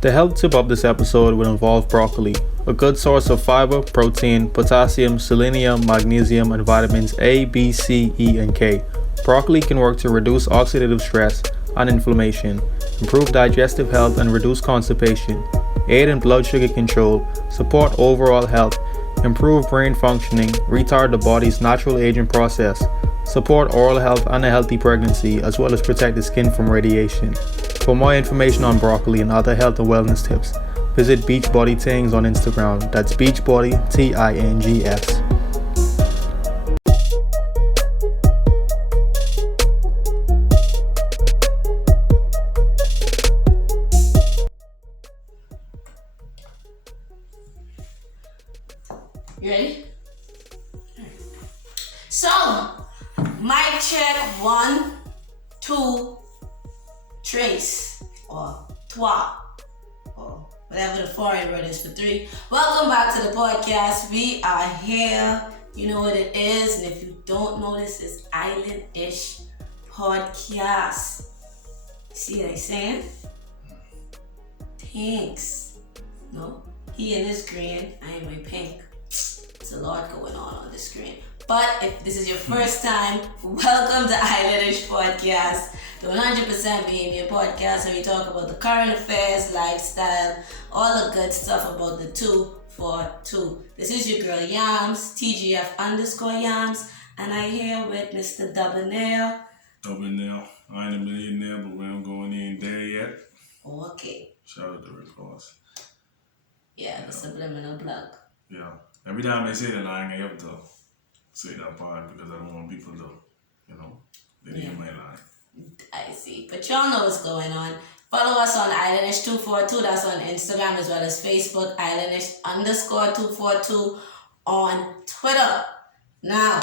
The health tip of this episode will involve broccoli, a good source of fiber, protein, potassium, selenium, magnesium, and vitamins A, B, C, E, and K. Broccoli can work to reduce oxidative stress and inflammation, improve digestive health and reduce constipation, aid in blood sugar control, support overall health, improve brain functioning, retard the body's natural aging process, support oral health and a healthy pregnancy, as well as protect the skin from radiation. For more information on broccoli and other health and wellness tips, visit Beachbody Things on Instagram. That's Beachbody Tings. You ready? So, mic check 1, 2, trace, or trois, or whatever the foreign word is for 3. Welcome back to the podcast. We are here. You know what it is, and if you don't know this, it's Islandish Podcast. See what I'm saying? Thanks. No, he in his green, I in my pink. There's a lot going on the screen. But if this is your first time, welcome to Islandish Podcast, the 100% Bahamian podcast where we talk about the current affairs, lifestyle, all the good stuff about the 2 for 2. This is your girl Yamss, TGF_Yamss, and I'm here with Mr. Dubinair. Dubinair. I ain't a millionaire, but we don't going in there yet. Okay. Shout out to Rick Ross. Yeah, the subliminal plug. Yeah. Every time I say that line, I have to say that part because I don't want people to, they hear my line. I see. But y'all know what's going on. Follow us on Islandish242. That's on Instagram as well as Facebook. Islandish_242 on Twitter. Now,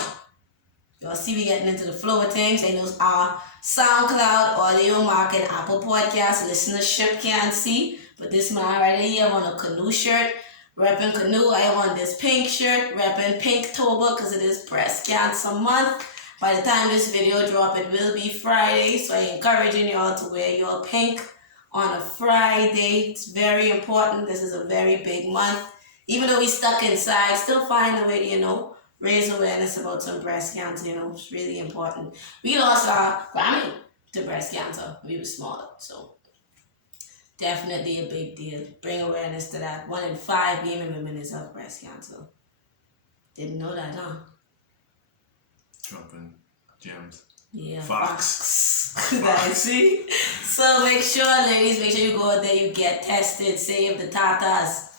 y'all see we getting into the flow of things. I know our SoundCloud, Audio Market, Apple Podcast listenership can't see. But this man right here on a canoe shirt. Repping canoe. I have on this pink shirt. Repping Pinktober because it is Breast Cancer Month. By the time this video drop, it will be Friday. So I'm encouraging y'all to wear your pink on a Friday. It's very important. This is a very big month. Even though we stuck inside, still find a way to, raise awareness about some breast cancer. It's really important. We lost our Grammy to breast cancer. We were small, so definitely a big deal. Bring awareness to that. 1 in 5 women is of breast cancer. Didn't know that, huh? Dropping gems. Yeah. Fox. I see. So make sure, ladies, you go out there, you get tested. Save the tatas.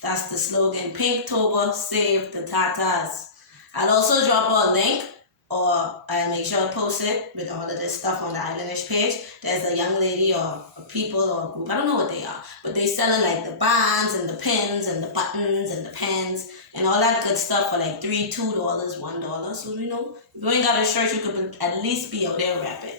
That's the slogan. Pinktober, save the tatas. I'll also drop a link, or I'll make sure I post it with all of this stuff on the Islandish page. There's a young lady or people or a group, I don't know what they are, but they selling like the bands and the pins and the buttons and the pens and all that good stuff for like $3, $2, $1. So, if you ain't got a shirt, you could at least be out there rapping,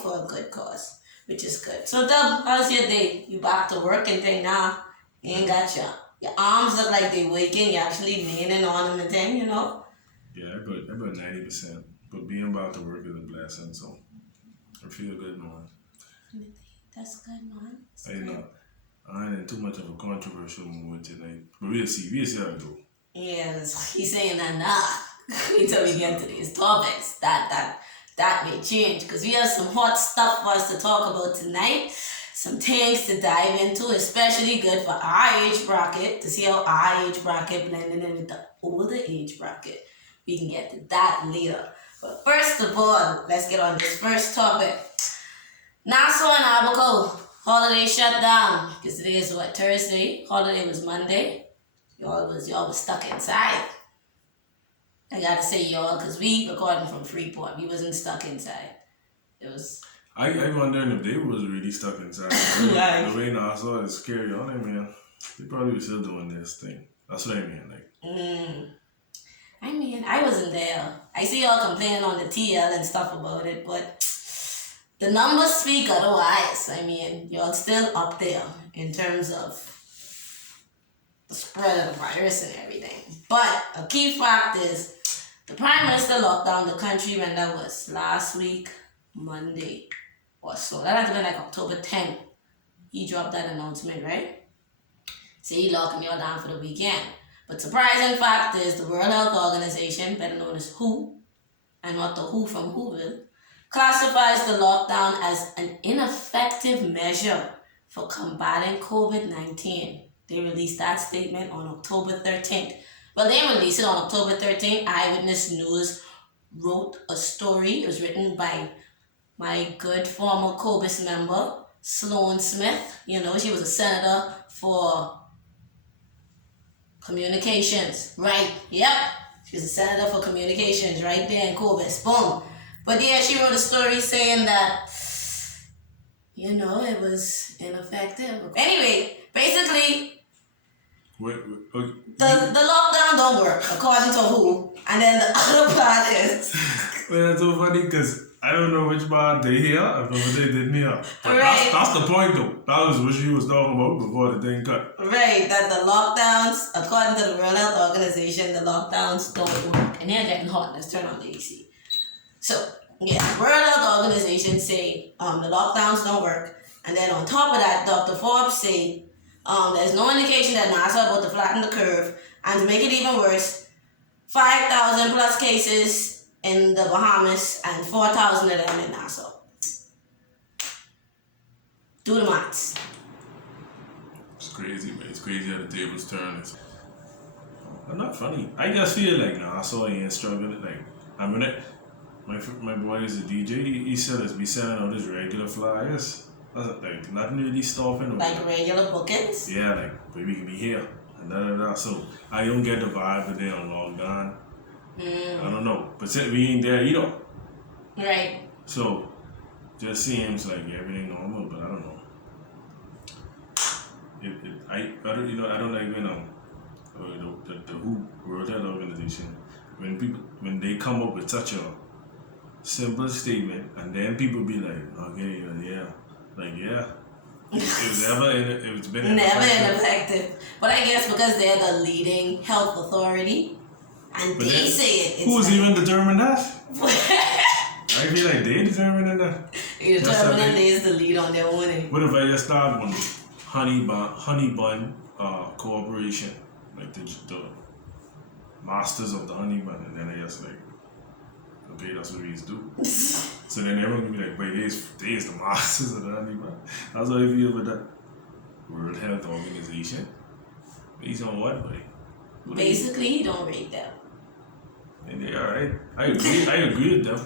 for a good cause, which is good. So, Dub, how's your day? You back to work and thing now? You ain't got your arms look like they waking, you're actually leaning on them and thing, Yeah, about 90%. But being about to work is a blessing, so I feel good, man. That's good, man. I ain't in too much of a controversial mood tonight. But we'll see how it go. Yeah, he's saying that nah. Until we get to these topics, that may change. Because we have some hot stuff for us to talk about tonight. Some things to dive into, especially good for our age bracket, to see how our age bracket blending in with the older age bracket. We can get to that later. But first of all, let's get on this first topic. Nassau and Abaco, holiday shut down. Because today is Thursday? Holiday was Monday. Y'all was stuck inside. I gotta say y'all, because we recording from Freeport. We wasn't stuck inside. It was... I wondering if they was really stuck inside. The way Nassau is scary on them, man. They probably was still doing this thing. That's what I mean, I wasn't there. I see y'all complaining on the TL and stuff about it, but the numbers speak otherwise. Y'all still up there in terms of the spread of the virus and everything. But a key fact is the Prime Minister locked down the country when that was last week, Monday or so. That had been like October 10th. he dropped that announcement, right? Say he locking y'all down for the weekend. But surprising fact is the World Health Organization, better known as WHO, and not the Who from Whoville, classifies the lockdown as an ineffective measure for combating COVID-19. They released that statement on October 13th. Well, they released it on October 13th. Eyewitness News wrote a story. It was written by my good former COBIS member, Sloan Smith. You know, she was a senator for communications. Right, yep. She was a senator for communications right there in COBIS. Boom. But yeah, she wrote a story saying that, you know, it was ineffective. Anyway, basically, the lockdown don't work, according to WHO. And then the other part is... Well, that's so funny because I don't know which part they hear, or what they didn't hear. But right. that's the point though. That was what she was talking about before the thing cut. Right, that the lockdowns, according to the World Health Organization, the lockdowns don't work. And they're getting hot. Let's turn on the AC. So, yeah, World Health Organization say the lockdowns don't work. And then on top of that, Dr. Forbes say there's no indication that Nassau about to flatten the curve. And to make it even worse, 5,000 plus cases in the Bahamas and 4,000 of them in Nassau. Do the maths. It's crazy, man. It's crazy how the tables turn. I'm not funny. I just feel like Nassau ain't struggling. Like, I mean, my boy is a DJ. He said us be sending out his regular flyers. Like, nothing really stopping. Like regular bookings? Yeah, like, we can be here. And da. So, I don't get the vibe that they're on lockdown. I don't know. But since we ain't there either. Right. So, just seems like everything normal, but I don't know. I don't like the WHO, World Health Organization, when they come up with such a simple statement and then people be like, okay, yeah. Like, yeah. It's been never ineffective. But I guess because they're the leading health authority and but they say it. Who's even determined that? I feel like they determined that. They determined that they is the lead on their own. What if I just start one honey bun corporation, like the masters of the honey bun, and then I just like, okay, that's what we used to do. So then everyone can be like, wait, they is the masters of the honey bun. That's how I feel about that World Health Organization. Based on what, buddy? Basically, you don't rate them. And they alright. I agree with them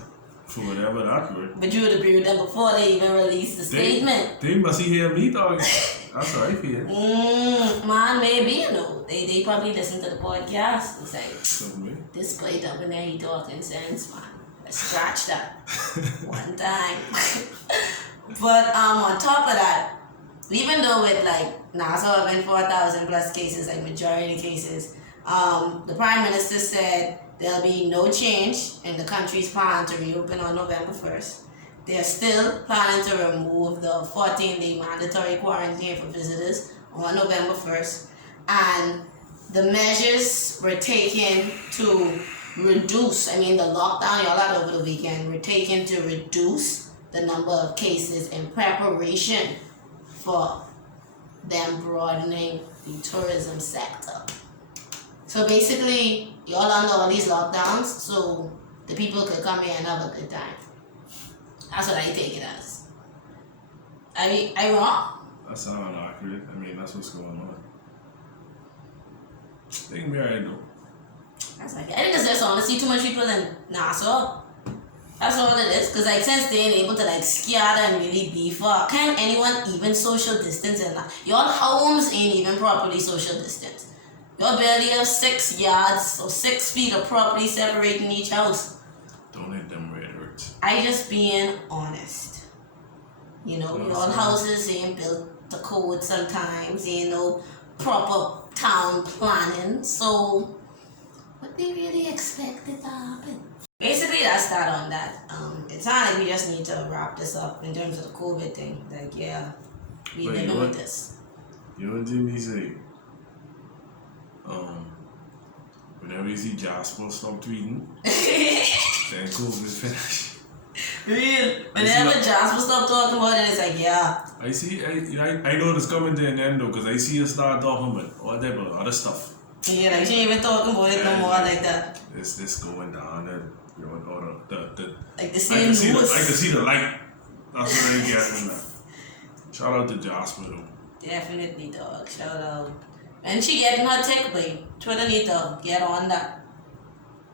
for whatever that word. But you would agree with them before they even released the statement. They must hear me talking. That's how I feel. Man, maybe, you know. They probably listen to the podcast and say, this played up in there, he talking sense, man. Let's scratch that one time. But on top of that, even though with like Nassau having 4,000 plus cases, like majority cases, the Prime Minister said there'll be no change in the country's plan to reopen on November 1st. They're still planning to remove the 14-day mandatory quarantine for visitors on November 1st. And the measures were taken to reduce, the lockdown y'all had over the weekend were taken to reduce the number of cases in preparation for them broadening the tourism sector. So basically, y'all under all these lockdowns, so the people could come here and have a good time. That's what I take it as. I wrong? That sounds accurate. That's what's going on. They can be alright though. That's like, I think it's just honestly too much people in Nassau. That's all it is. Because since they ain't able to scatter and really beef up, can anyone even social distance in that? Y'all homes ain't even properly social distance. Y'all barely have 6 yards or 6 feet of properly separating each house. Don't hit them where it hurts. I just being honest. Y'all houses ain't built to code sometimes. Ain't no proper town planning. So, what they really expected to happen? Basically, that's that on that. It's not like we just need to wrap this up in terms of the COVID thing. We living with this. You know what Jimmy say? Whenever you see Jasper stop tweeting, then COVID finish. Real. Whenever Jasper stop talking about it, it's like, yeah. I see, I know this coming to an end though, because I see her start talking about all that other stuff. Yeah, like she ain't even talking about it no more like that. This going down and you know, the like the same news. I can see the light. That's what I get from that. Shout out to Jasper though. Definitely, dog. Shout out. And she getting her tech, babe. Twitter need to get on that.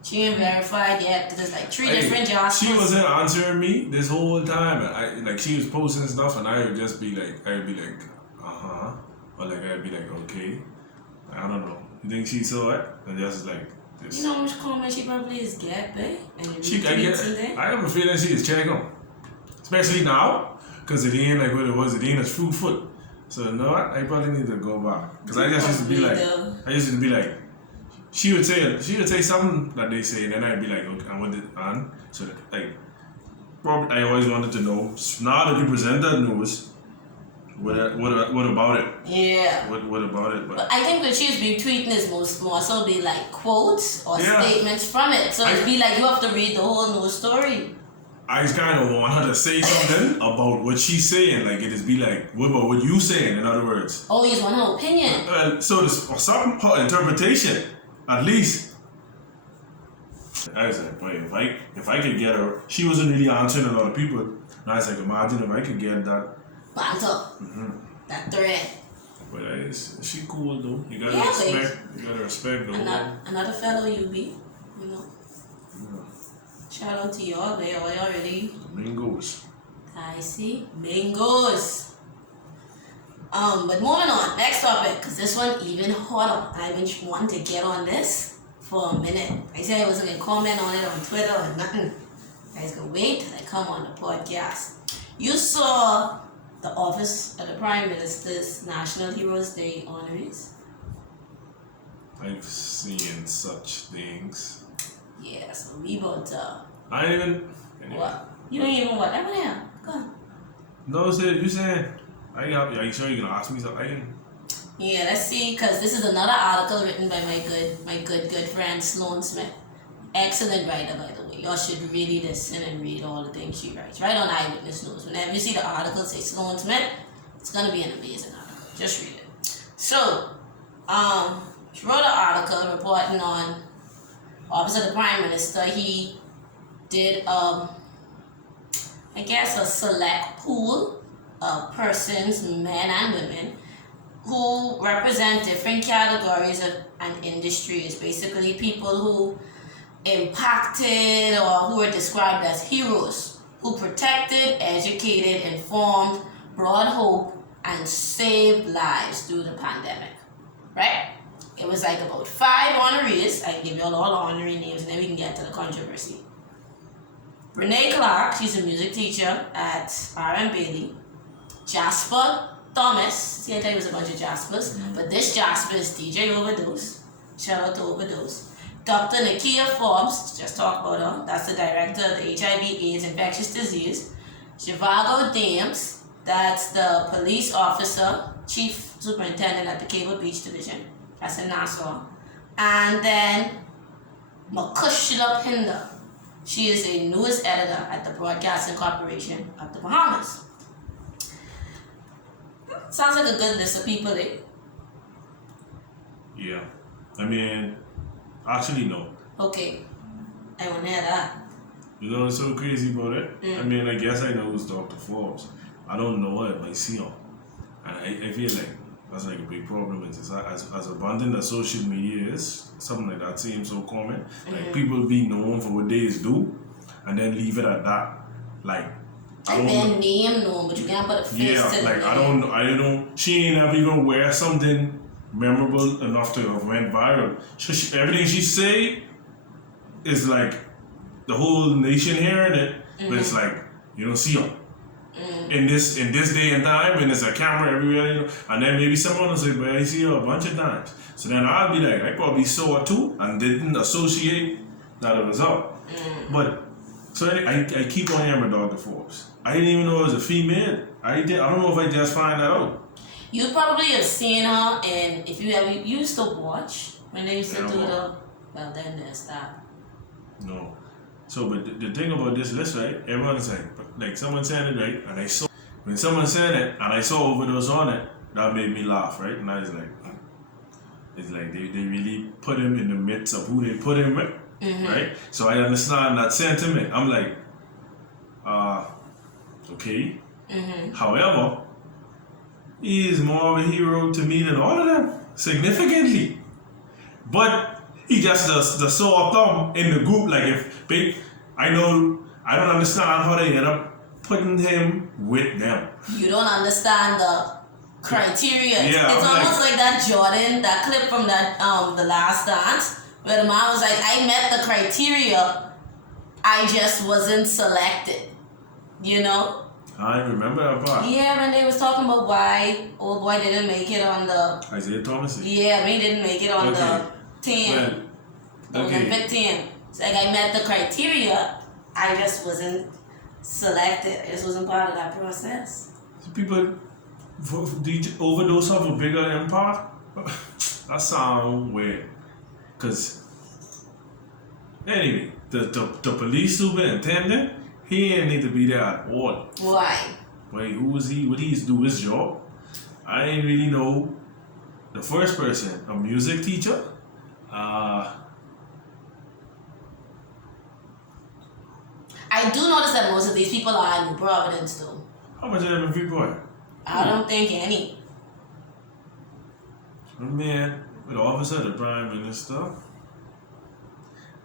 She ain't verified yet. There's like three different Jaspers. She wasn't answering me this whole time. Like she was posting stuff, and I would just be like, or like I'd be like, okay. I don't know. You think she saw it? And just like this. You know how much comment she probably is get, babe? And I have a feeling she is checking them. Especially now, because it ain't like what it was. It ain't as fruitful. So you know what? I probably need to go back. Because I just used to be like, she would say something that they say, and then I'd be like, okay, I want it on. So like, probably I always wanted to know. Now that you present that news, what about it? Yeah. What about it? But I think what she's been tweeting is more so be like quotes or statements from it. So it'd be like you have to read the whole news story. I just kind of want her to say something about what she's saying. Like it is be like, what about what you saying? In other words. Oh, you just want her opinion. So there's some her interpretation, at least. I was like, boy, if I could get her, she wasn't really answering a lot of people. And I was like, imagine if I could get that. Banter. That thread. But she cool though. You gotta respect. You gotta respect though. Another fellow you be, you know. Shout out to y'all, they all already. Mingos. I see. Mingos. But moving on, next topic, because this one even hotter. I've been wanting to get on this for a minute. I said I wasn't going to comment on it on Twitter or nothing. I was going to wait till I come on the podcast. You saw the Office of the Prime Minister's National Heroes Day honorees? I've seen such things. Yeah, so we about to... I ain't even... Anyway. What? You don't even what? I'm there. Go on. No, you saying... Are you sure you're going to ask me something? Yeah, let's see, because this is another article written by my good friend Loon Smith. Excellent writer, by the way. Y'all should really listen and read all the things she writes. Right on Eyewitness News. Whenever you see the article say Loon Smith, it's going to be an amazing article. Just read it. So, she wrote an article reporting on Office of the Prime Minister. He did, I guess, a select pool of persons, men and women, who represent different categories and industries. Basically, people who impacted or who were described as heroes, who protected, educated, informed, brought hope, and saved lives through the pandemic. Right? It was like about 5 honorees. I can give you all the honorary names and then we can get to the controversy. Renee Clark, she's a music teacher at R.M. Bailey. Jasper Thomas, see I tell you it was a bunch of Jaspers, but this Jasper is DJ Overdose. Shout out to Overdose. Dr. Nakia Forbes, just talk about her, that's the director of the HIV/AIDS infectious disease. Zhivago Dames, that's the police officer, chief superintendent at the Cable Beach Division. That's in Nassau. And then Makushla Pinder. She is a news editor at the Broadcasting Corporation of the Bahamas. Sounds like a good list of people, eh? Yeah. I mean, actually, no. Okay. I want to hear that. You know what's so crazy about it? I mean, I guess I know who's Dr. Forbes. I don't know her, but I see her. And I feel like that's like a big problem. It's as abundant as social media is, something like that seems so common. Like people be known for what they do and then leave it at that. Like, and then name no, but you can't put a face to like the I don't. She ain't ever even wear something memorable enough to have went viral. Everything she say is like the whole nation hearing it, but it's like you don't see her. In this day and time, and there's a camera everywhere, you know, and then maybe someone will say, "But I see her a bunch of times." So then I'll be like, I probably saw her too, and didn't associate that it was her. But so I keep on hearing about Dr. Forbes. I didn't even know it was a female. I don't know if I just find that out. You probably have seen her, and if you ever used to watch when they used to do the, well then there's that. No. So, but the thing about this list, right? Everyone's like someone saying it, right? And I saw when someone said it, and I saw overdose on it, that made me laugh, right? And I was like, it's like they really put him in the midst of who they put him with, right? So I understand that sentiment. I'm like, okay. However, he is more of a hero to me than all of them, significantly. But he just the sore thumb in the group. Like I don't understand how they end up putting him with them. You don't understand the criteria. Yeah, it's almost like that Jordan, that clip from that the Last Dance, where the man was like, I met the criteria, I just wasn't selected. You know? I remember that part. Yeah, when they was talking about why old boy didn't make it on the Isaiah Thomas. Yeah, he didn't make it on the 10. Well, okay. Olympic 10. It's like I met the criteria, I just wasn't selected. I just wasn't part of that process. People overdose of a bigger impact? That sounds weird. Because, anyway, the police superintendent, he didn't need to be there at all. Why? Wait, who was he? Would he do his job? I didn't really know. The first person, a music teacher. I do notice that most of these people are in New Providence, though. How much of them in Freeport? I don't think any. Man, with the office of the Prime Minister.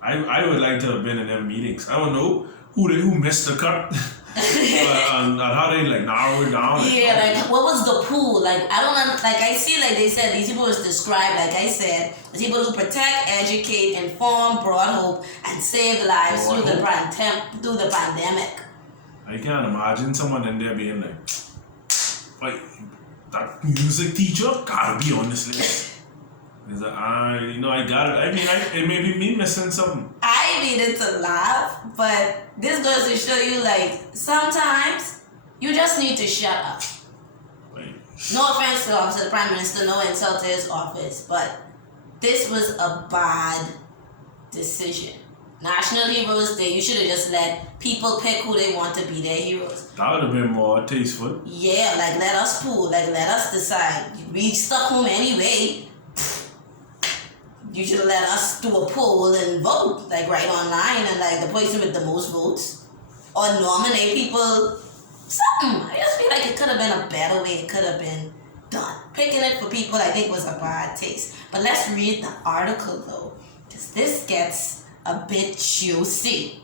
I would like to have been in them meetings. I don't know who missed the cut and how they like narrow it down. Yeah, like what was the pool? Like I don't know. Like I see, like they said, these people was described. Like I said, as people who protect, educate, inform, brought hope, and save lives through the pandemic. I can't imagine someone in there being like that music teacher gotta be on this list. He's like, I got it. I mean, it may be me missing something. I needed to laugh, but this goes to show you, like, sometimes you just need to shut up. Like, no offense to the office of the Prime Minister, no insult to his office, but this was a bad decision. National Heroes Day, you should have just let people pick who they want to be their heroes. That would have been more tasteful. Yeah, like let us pool, like let us decide. We stuck home anyway. You should let us do a poll and vote, like right online, and like the person with the most votes, or nominate people. Something. I just feel like it could have been a better way. It could have been done. Picking it for people, I think, was a bad taste. But let's read the article though, because this gets a bit juicy.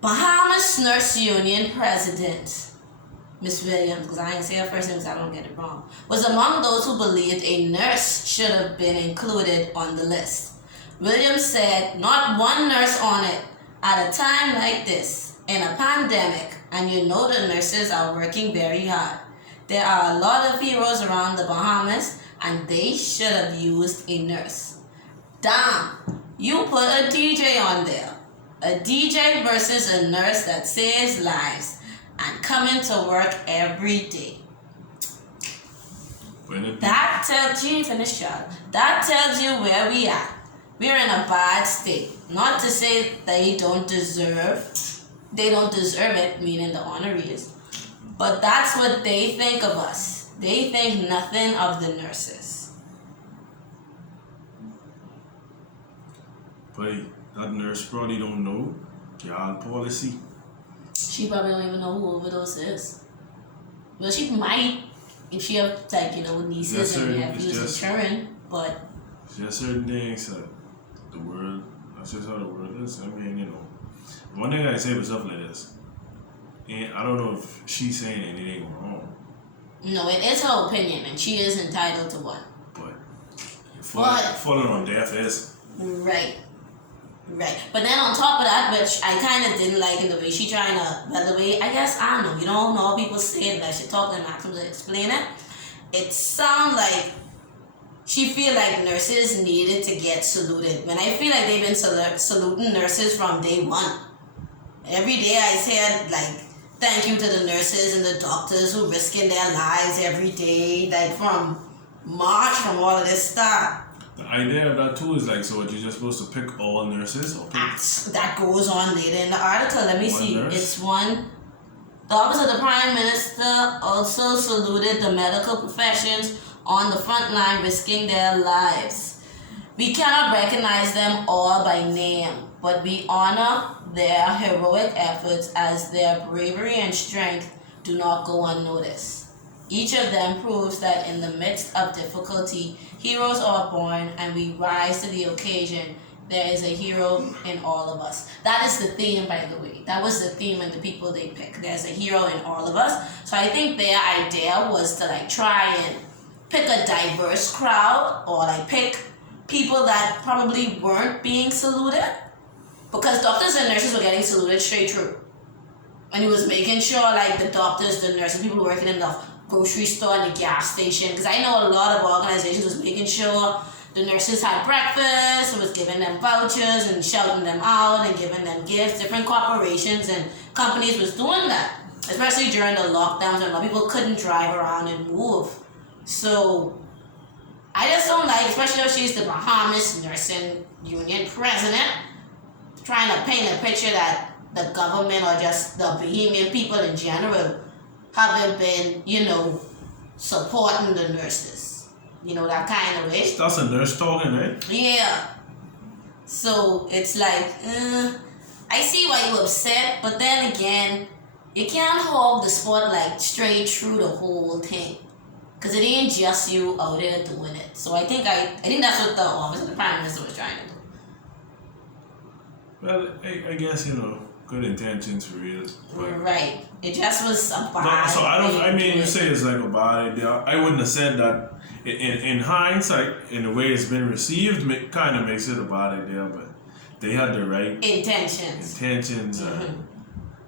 Bahamas Nurse Union President Miss Williams, because I ain't say her first name because I don't get it wrong, was among those who believed a nurse should have been included on the list. Williams said, not one nurse on it at a time like this, in a pandemic, and you know the nurses are working very hard. There are a lot of heroes around the Bahamas, and they should have used a nurse. Damn, you put a DJ on there. A DJ versus a nurse that saves lives and coming to work every day. That tells you, finish, child. That tells you where we are. We're in a bad state. Not to say they don't deserve it, meaning the honorees. But that's what they think of us. They think nothing of the nurses. But that nurse probably don't know y'all policy. She probably don't even know who overdose is. Well, she might if she have nieces and nephews and children, but it's just certain things that the world. That's just how the world is. I mean, one thing I say with stuff like this, and I don't know if she's saying anything wrong. No, it is her opinion, and she is entitled to one. But falling on deaf ears. Right. But then on top of that, which I kind of didn't like in the way she trying to, by the way, I guess, I don't know, you don't know people say it, like she talking to Maxim to explain it. It sounds like she feel like nurses needed to get saluted. When I feel like they've been saluting nurses from day one. Every day I said, like, thank you to the nurses and the doctors who risking their lives every day, like from March, from all of this stuff. The idea of that too is like, so what, you're just supposed to pick all nurses or pick That goes on later in the article. Let me one see. nurse? It's one. The office of the Prime Minister also saluted the medical professions on the front line risking their lives. We cannot recognize them all by name, but we honor their heroic efforts as their bravery and strength do not go unnoticed. Each of them proves that in the midst of difficulty, heroes are born and we rise to the occasion. There is a hero in all of us. That is the theme, by the way. That was the theme and the people they picked. There's a hero in all of us. So I think their idea was to like try and pick a diverse crowd or like pick people that probably weren't being saluted. Because doctors and nurses were getting saluted straight through. And he was making sure like the doctors, the nurses, people working in the grocery store and the gas station. Because I know a lot of organizations was making sure the nurses had breakfast and was giving them vouchers and shouting them out and giving them gifts. Different corporations and companies was doing that. Especially during the lockdowns when a lot of people couldn't drive around and move. So I just don't like, especially if she's the Bahamas Nursing Union president, trying to paint a picture that the government or just the Bahamian people in general haven't been, supporting the nurses. That kind of way. That's a nurse talking, right? Yeah. So it's like, I see why you upset, but then again, you can't hold the spotlight straight through the whole thing. Because it ain't just you out there doing it. So I think that's what the office of the Prime Minister was trying to do. Well, I guess, good intentions for real. Right. It just was a bad you say it's like a bad idea. I wouldn't have said that. In hindsight, in the way it's been received, kind of makes it a bad idea, but they had the right intentions.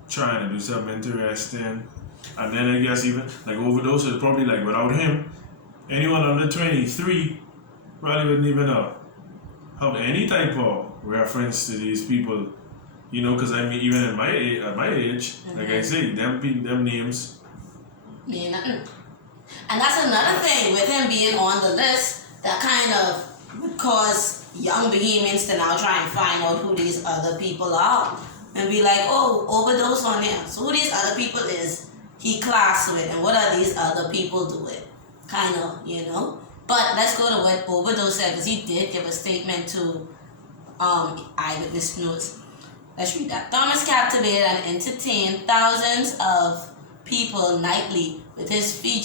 Trying to do something interesting. And then I guess even like overdoses, probably like without him, anyone under 23 probably wouldn't even have any type of reference to these people, because I mean even at my age, like I say, them names. Yeah, nothing. And that's another thing with him being on the list that kind of would cause young Bahamians to now try and find out who these other people are and be like, oh, overdose on him. So who these other people is he classed with and what are these other people doing? Kind of, But let's go to what Overdose said because he did give a statement to Eyewitness News. Let's read that. Thomas captivated and entertained thousands of people nightly with his free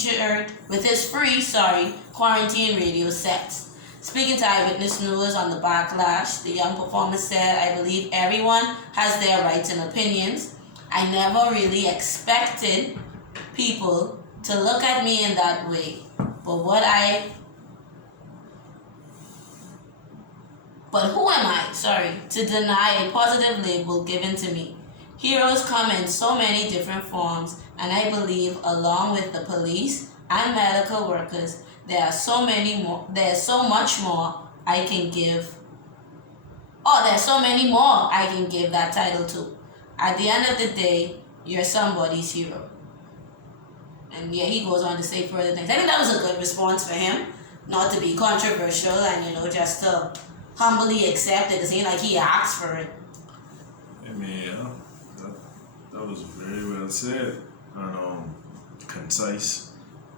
quarantine radio sets. Speaking to Eyewitness News on the backlash, the young performer said, I believe everyone has their rights and opinions. I never really expected people to look at me in that way. But who am I, to deny a positive label given to me? Heroes come in so many different forms, and I believe along with the police and medical workers, there's so much more I can give. There's so many more I can give that title to. At the end of the day, you're somebody's hero. And yeah, he goes on to say further things. I think that was a good response for him, not to be controversial and, just to humbly accept it, because it ain't like he asked for it. I mean, that was very well said and concise,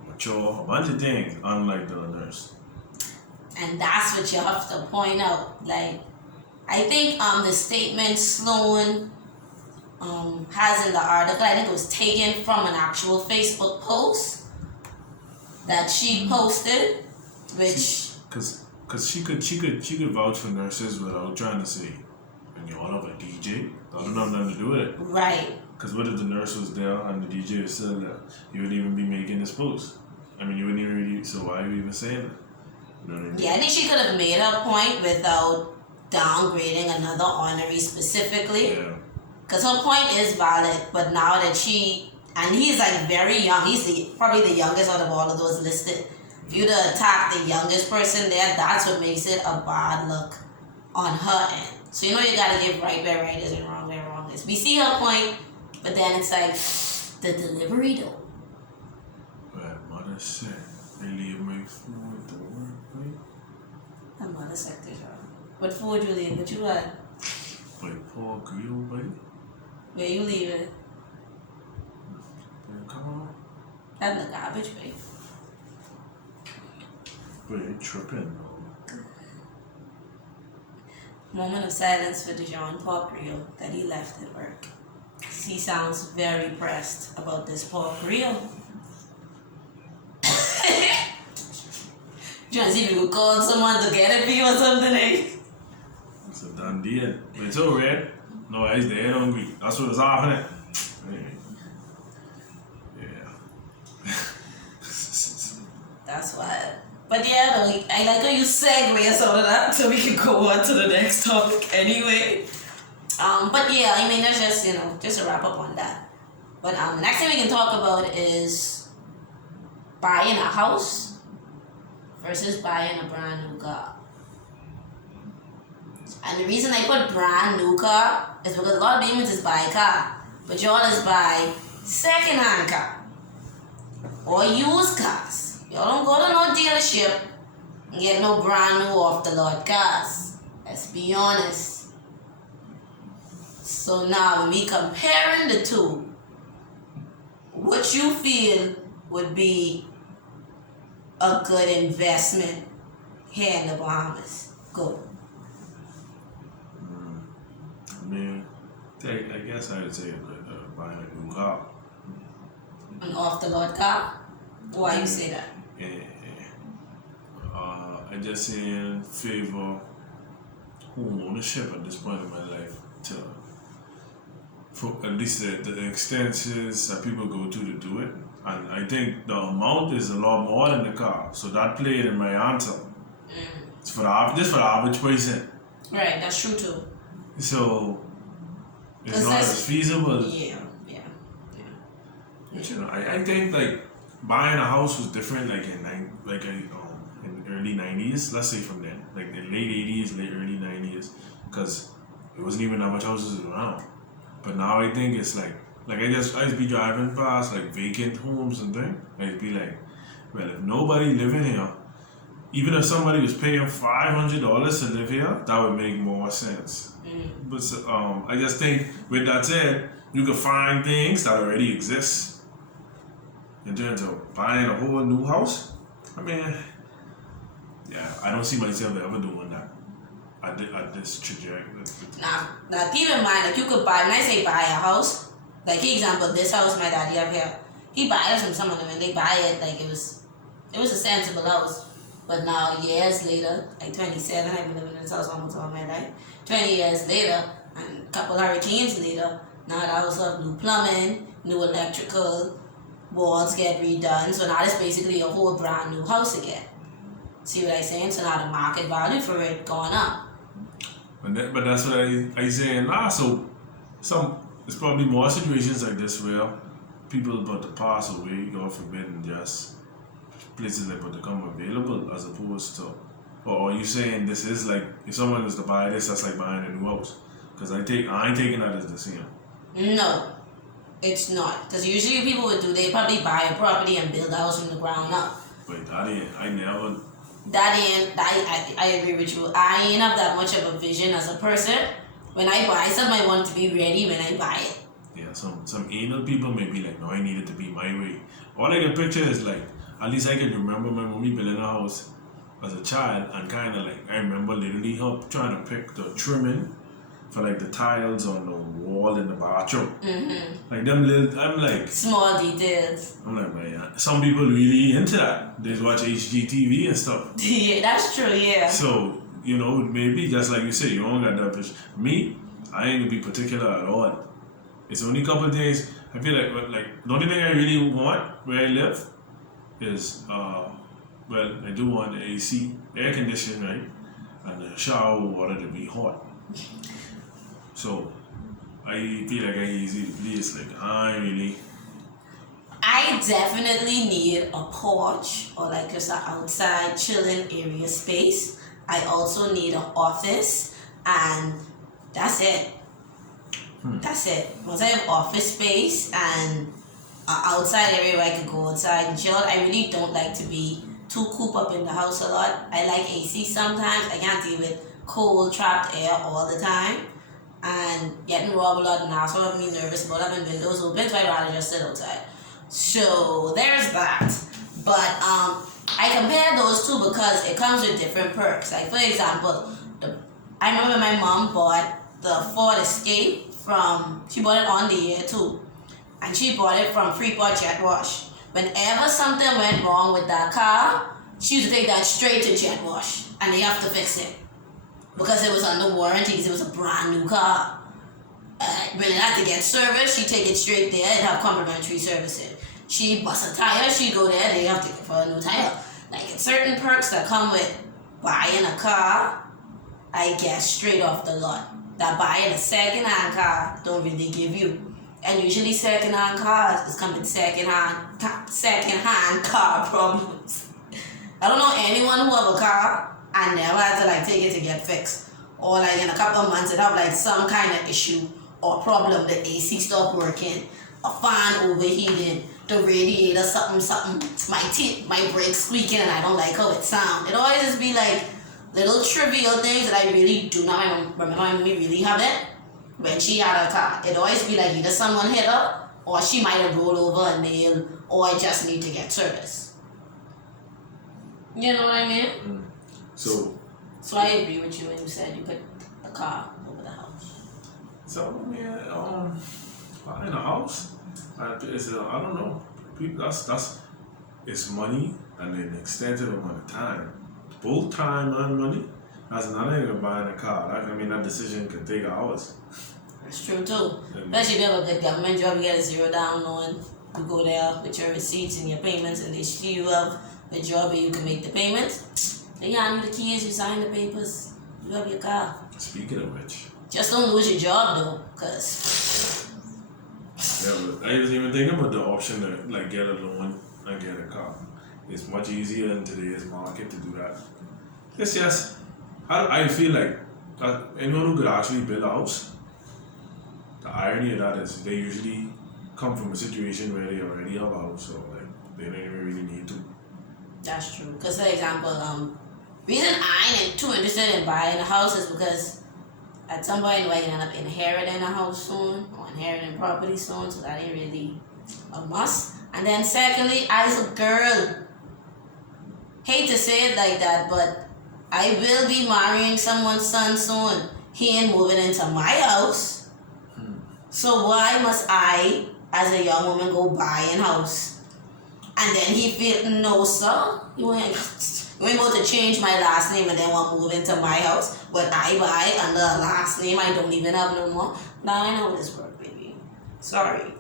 mature, a bunch of things, unlike the nurse. And that's what you have to point out. Like, I think the statement Loon has in the article, I think it was taken from an actual Facebook post that she posted, which because she could vouch for nurses without trying to say, and you all have a DJ. That don't have nothing to do with it. Right. Because what if the nurse was there and the DJ was still there? You wouldn't even be making this post. I mean, you wouldn't even really. So why are you even saying that? You know what I mean? Yeah, I think she could have made her point without downgrading another honoree specifically. Yeah. Because her point is valid, but now that and he's like very young, he's probably the youngest out of all of those listed. If you'd attack the youngest person there, that's what makes it a bad look on her end. So you gotta give right where right is and wrong where wrong is. We see her point, but then it's like, the delivery though. Well, mother said, they leave my food to work, right? I'm not a sector, John. What food you leave? What you had? Like pork grill, buddy. Where you leave it? Come on. That's in the garbage, babe. Wait, you tripping, bro. Moment of silence for Dijon pork grill that he left at work. He sounds very pressed about this pork grill. Trying to see if you could call someone to get it for you or something, eh? It's a done deal. But it's all red. No, it's dead hungry. That's what it's off, innit? Yeah. That's why. But yeah, though, I like how you segue us out of that so we can go on to the next topic anyway. But yeah, I mean, that's just, just a wrap up on that. But the next thing we can talk about is buying a house versus buying a brand new car. And the reason I put brand new car is because a lot of Bahamians is buy a car, but y'all is buy second-hand car or used cars. Y'all don't go to no dealership and get no brand new off the lot cars. Let's be honest. So now when we comparing the two, what you feel would be a good investment here in the Bahamas? Go. I mean, I guess I would say buying a new car. An off the lot car? Why you say that? I just say in favor home ownership at this point in my life for at least the expenses that people go to do it. And I think the amount is a lot more than the car. So that played in my answer. It's for the average person. Right, that's true too. So it's not as feasible. Yeah. But I think like buying a house was different like in early 90s, let's say from then, like the late 80s, late early 90s, because there wasn't even that much houses around. But now I think it's like I used to be driving past like vacant homes and things. I'd be like, well, if nobody living here, even if somebody was paying $500 to live here, that would make more sense. But I just think with that said, you can find things that already exist in terms of buying a whole new house. I mean, yeah, I don't see myself ever doing that at this trajectory. Now keep in mind, like you could buy, when I say buy a house, like for example, this house my daddy up here, he buys from someone and when they buy it, like it was a sensible house. But now years later, like 27, I've been living in this house almost all my life. 20 years later, and a couple hurricanes later, now the house have new plumbing, new electrical, walls get redone. So now it's basically a whole brand new house again. See what I'm saying? So now the market value for it going up. But that's what I saying now. So it's probably more situations like this where people about to pass away, God forbid, and just places like about to come available as opposed to, or are you saying this is like if someone was to buy this, that's like buying a new house? Because I ain't taking that as the same. No, it's not. Because usually people would they probably buy a property and build a house from the ground up. But I never. I agree with you. I ain't have that much of a vision as a person. When I buy something, I want it to be ready when I buy it. Yeah, some anal people may be like, no, I need it to be my way. All I can picture is like, at least I can remember my mommy building a house as a child, and kind of like I remember literally her trying to pick the trimming for like the tiles on the wall in the bathroom. Like them little, I'm like small details. I'm like, man, some people really into that. They watch HGTV and stuff. Yeah, that's true. Yeah. So maybe just like you say, you don't got that vision. Me, I ain't gonna be particular at all. It's only a couple of days. I feel like the only thing I really want where I live is I do want the AC, air conditioning, right, and the shower water to be hot. So I feel like I easy to please. Like I definitely need a porch or like just an outside chilling area space. I also need an office, and that's it. That's it. Once I have office space and an outside area where I can go outside and chill, I really don't like to be too cooped up in the house a lot. I like AC sometimes. I can't deal with cold, trapped air all the time. And getting robbed a lot in Nassau made me nervous about having windows open, so I'd rather just sit outside. So there's that. But I compare those two because it comes with different perks. Like for example, I remember my mom bought the Ford Escape she bought it on the air too. And she bought it from Freeport Jet Wash. Whenever something went wrong with that car, she used to take that straight to Jet Wash and they have to fix it. Because it was under warranty, because it was a brand new car. When it had to get serviced, she'd take it straight there and have complimentary servicing. She bust a tire, she'd go there, they have to get for a new tire. Like it's certain perks that come with buying a car, I guess straight off the lot. That buying a second-hand car don't really give you. And usually second-hand cars is come with second-hand car problems. I don't know anyone who have a car and never had to like take it to get fixed. Or like in a couple of months it have like some kind of issue or problem. The AC stopped working, a fan overheating, the radiator something, my brakes squeaking and I don't like how it sound. It always just be like little trivial things that I really do not remember my mommy really have it when she had a car. It always be like either someone hit her or she might have rolled over a nail or I just need to get service. You know what I mean? So I agree with you when you said you put the car over the house. So yeah, buying a house, it's I don't know. People, that's it's money and an extensive amount of time. Both time and money. That's another thing of buying a car. That decision could take hours. That's true too. Especially if you have a good government job, you get a zero down loan. You go there with your receipts and your payments, and they show you have a job where you can make the payments. They hand you the keys, you sign the papers, you have your car. Speaking of which, just don't lose your job though, cause. Yeah, but I wasn't even thinking about the option to like get a loan and get a car. It's much easier in today's market to do that. It's just, I feel like anyone who could actually build a house, the irony of that is they usually come from a situation where they already have a house, so like they don't even really need to. That's true. Because for example, reason I ain't too interested in buying a house is because at some point I can end up inheriting a house soon or inheriting property soon, so that ain't really a must. And then secondly, as a girl, hate to say it like that, but I will be marrying someone's son soon. He ain't moving into my house. So why must I, as a young woman, go buy a house? And then he feel, no sir, you ain't able to change my last name and then want to move into my house. But I buy under a last name I don't even have no more. Now I know how this works, baby. Sorry.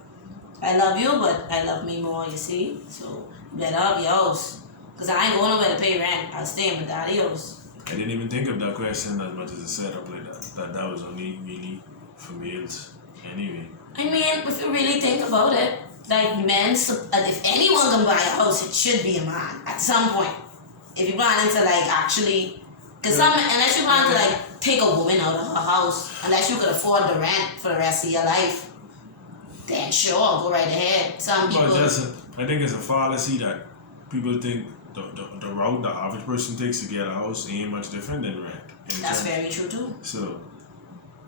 I love you, but I love me more, you see? So you better have your house. Because I ain't going nowhere to pay rent. I'll stay in my daddy's house. I didn't even think of that question as much as it set up like that. That was only really for males anyway. I mean, if you really think about it, like men, if anyone can buy a house, it should be a man at some point. If you plan to like actually, because unless you plan to like take a woman out of her house, unless you could afford the rent for the rest of your life, then sure, go right ahead. Some people. Well, I think it's a fallacy that people think the route the average person takes to get a house ain't much different than rent. That's very true too. So,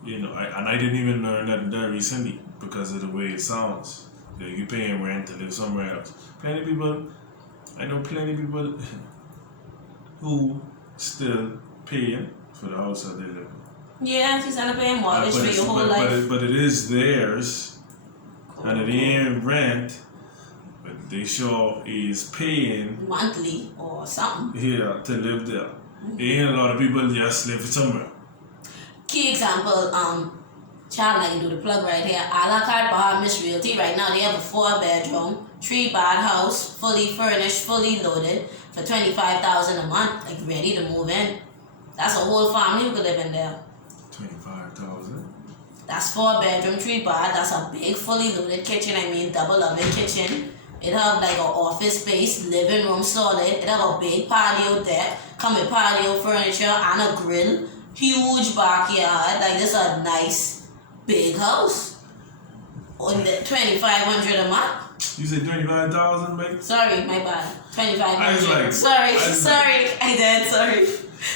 I didn't even learn that recently because of the way it sounds. You're paying rent to live somewhere else. I know plenty people who still paying for the house that they live in. Yeah, she's gonna pay a mortgage for your whole life. But it is theirs, and it ain't rent. But they sure is paying monthly or something. Yeah, to live there. Ain't a lot of people just live somewhere. Key example, child, I can do the plug right here. A la carte Bahamian Realty right now, they have a 4-bedroom, 3-bath house, fully furnished, fully loaded for $25,000 a month, like ready to move in. That's a whole family who could live in there. $25,000. That's 4-bedroom, 3-bath. That's a big, fully loaded kitchen. Double oven kitchen. It have like an office space, living room solid. It have a big patio deck, come with patio furniture and a grill. Huge backyard. Like this a nice big house. On the $2,500 a month. You said 25,000, mate? Sorry, my bad. 2,500. I was like, sorry. I did, sorry.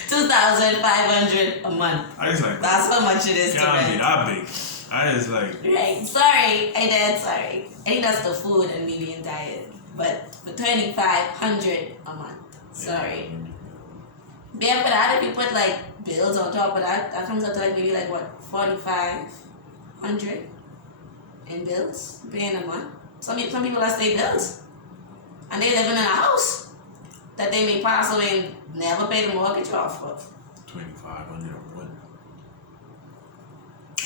2,500 a month. I was like, that's how much it is to can't be rent. that big. I was like, Right, sorry. I did, sorry. I think that's the food and me being tired. But for 2,500 a month. Sorry. Yeah, but that if you put like bills on top of that, that comes up to like maybe like what, 4,500 in bills paying a month. Some people that stay bills, and they living in a house that they may pass away and never pay the mortgage off of. 2,500 a month.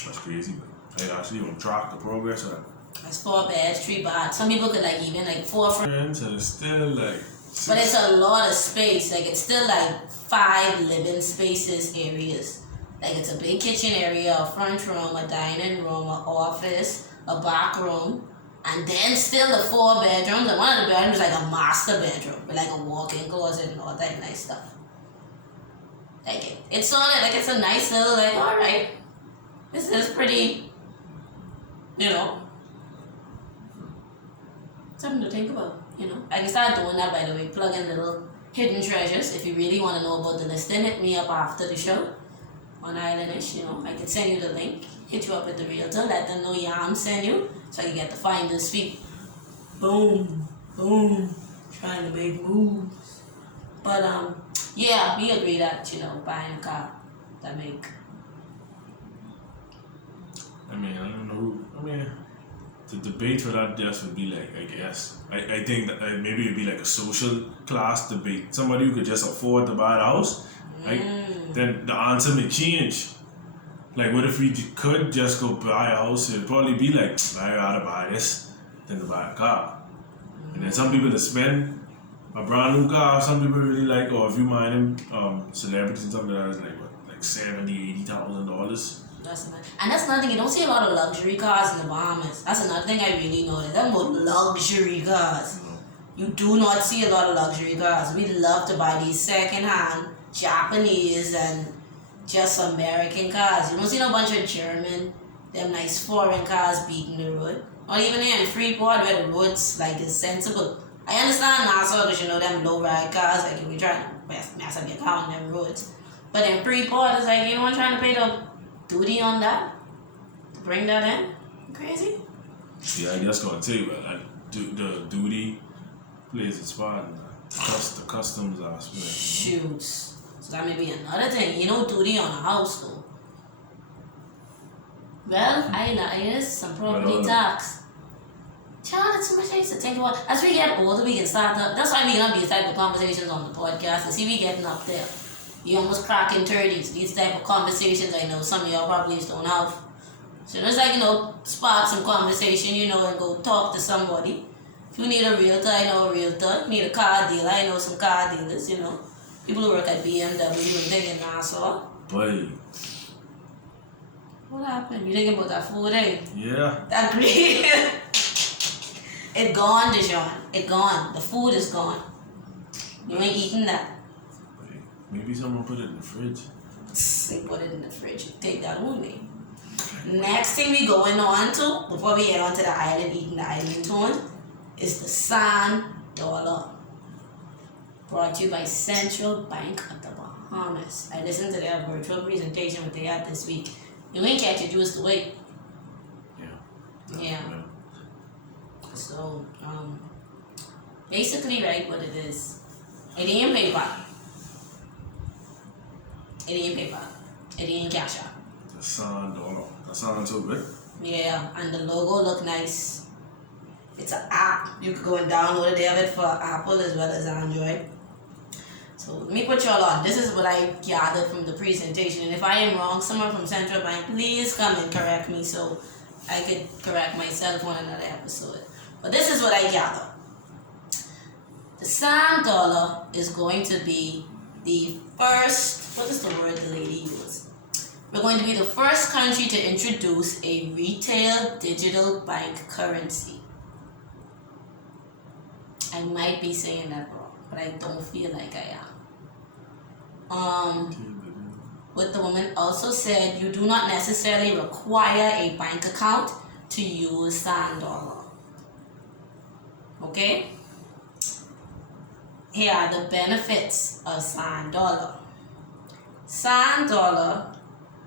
That's crazy, man. I actually don't track the progress of that. That's 4 beds, 3 baths. Some people could like even like 4 friends, and it's still like. But it's a lot of space. Like it's still like 5 living spaces areas. Like it's a big kitchen area, a front room, a dining room, an office, a back room, and then still the 4 bedrooms. And one of the bedrooms is like a master bedroom with like a walk-in closet and all that nice stuff. Like it's solid. Like it's a nice little like, all right, this is pretty, you know, something to think about. You know, I can start doing that, by the way. Plug in little hidden treasures. If you really want to know about the listing, hit me up after the show on Islandish. You know, I can send you the link, hit you up with the realtor, let them know Yamss send you, so you get the finder's fee. Boom, boom, trying to make moves. But yeah, we agree that, you know, buying a car that make. I mean, I don't know. I mean, the debate for that just would be like, I guess. I think that maybe it'd be like a social class debate. Somebody who could just afford to buy a house, right? Then the answer may change. Like, what if we could just go buy a house? It'd probably be like, I'd rather buy this than to buy a car. And then some people that spend a brand new car, some people really like, or if you mind them, celebrities and stuff like that, is like, what, like $70,000-$80,000. And that's another thing, you don't see a lot of luxury cars in the Bahamas. That's another thing I really noticed. They're more luxury cars. You do not see a lot of luxury cars. We love to buy these second-hand Japanese and just American cars. You don't see no bunch of German, them nice foreign cars beating the road. Or even here in Freeport where the roads like is sensible. I understand Nassau because you know them low-ride cars, like if we trying to mess up your car on them roads. But in Freeport, it's like, you know, trying to pay the duty on that? To bring that in? You crazy? Yeah, I just gonna tell you, the duty plays a part in the customs aspect. Shoots. So that may be another thing. You know, duty on a house though. Well, I know some property tax. Child, that's too much I used to think about. As we get older, we can start up. That's why we have these type of conversations on the podcast. And see, we getting up there. You almost cracking 30s. These type of conversations, I know some of y'all probably don't have. So it's like, you know, spark some conversation, you know, and go talk to somebody. If you need a realtor, I know a realtor. If you need a car dealer, I know some car dealers, you know. People who work at BMW and thing in Nassau. Boy. What happened? You thinking about that food, eh? Yeah. That green. It gone, Deshaun. It gone. The food is gone. You ain't eating that. Maybe someone put it in the fridge. They put it in the fridge. Take that with me. Next thing we going on to, before we get on to the island, eating the island tone, is the sand dollar. Brought to you by Central Bank of the Bahamas. I listened to their virtual presentation what they had this week. You ain't catch your juice to wait. Yeah. So, basically, right, what it is, it ain't PayPal. It ain't PayPal. It ain't Cash App. The sand dollar. That sounds so good. Yeah, and the logo look nice. It's an app. You could go and download it. They have it for Apple as well as Android. So let me put y'all on. This is what I gathered from the presentation. And if I am wrong, someone from Central Bank, please come and correct me so I could correct myself on another episode. But this is what I gathered. The sand dollar is going to be the first, what is the word the lady used? We're going to be the first country to introduce a retail digital bank currency. I might be saying that wrong, but I don't feel like I am. What the woman also said, you do not necessarily require a bank account to use sand dollar. Okay? Here are the benefits of Sand Dollar. Sand Dollar,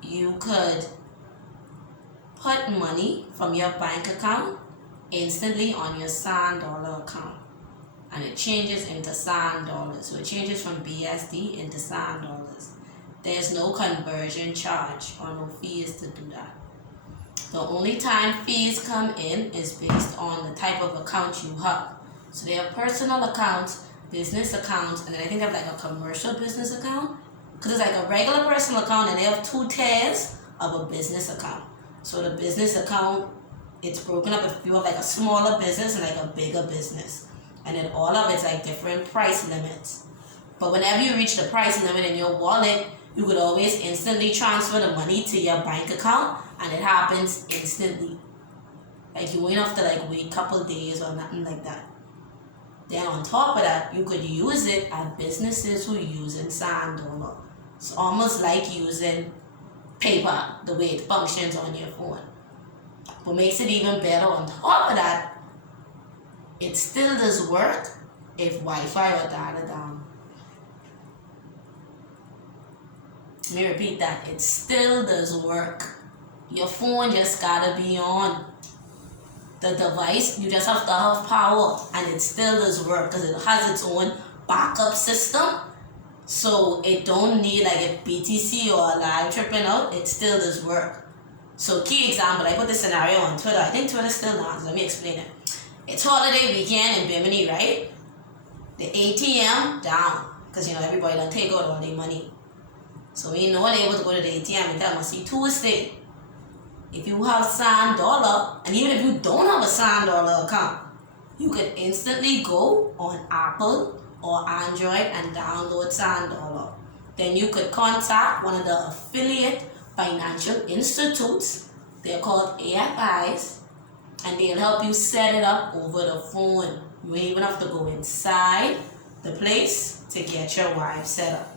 you could put money from your bank account instantly on your Sand Dollar account. And it changes into Sand Dollars. So it changes from BSD into Sand Dollars. There's no conversion charge or no fees to do that. The only time fees come in is based on the type of account you have. So they have personal accounts, business accounts, and then I think they have like a commercial business account. Because it's like a regular personal account and they have 2 tiers of a business account. So the business account, it's broken up if you have like a smaller business and like a bigger business. And then all of it's like different price limits. But whenever you reach the price limit in your wallet, you could always instantly transfer the money to your bank account and it happens instantly. Like you won't have to like wait a couple days or nothing like that. Then on top of that, you could use it at businesses who are using Sand Dollar. It's almost like using paper, the way it functions on your phone. What makes it even better on top of that, it still does work if Wi-Fi or data down. Let me repeat that. It still does work. Your phone just gotta be on. The device, you just have to have power and it still does work because it has its own backup system. So it don't need like if BTC or live tripping out, it still does work. So key example, I put this scenario on Twitter. I think Twitter still not, so let me explain it. It's holiday weekend in Bimini, right? The ATM down because everybody done take out all their money. So we know they're able to go to the ATM and tell them, see, Tuesday. If you have Sand Dollar, and even if you don't have a Sand Dollar account, you could instantly go on Apple or Android and download Sand Dollar. Then you could contact one of the affiliate financial institutes. They're called AFIs, and they'll help you set it up over the phone. You don't even have to go inside the place to get your wife set up.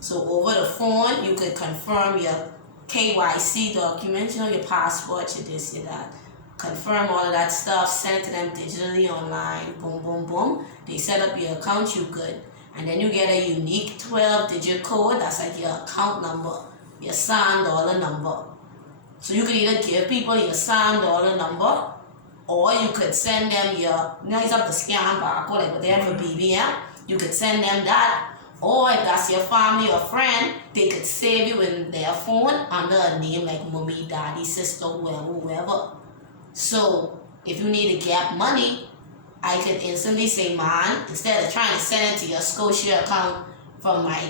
So over the phone, you could confirm your KYC documents, your passport, your this, your that. Confirm all of that stuff, send it to them digitally online, boom, boom, boom. They set up your account, you good. And then you get a unique 12-digit code, that's like your account number, your Sand Dollar number. So you could either give people your Sand Dollar number, or you could send them your, you have to scan barcode, like what they have for BBM, you could send them that. Or if that's your family or friend, they could save you in their phone under a name like mommy, daddy, sister, whoever. So if you need to get money, I could instantly say, man, instead of trying to send it to your Scotia account from my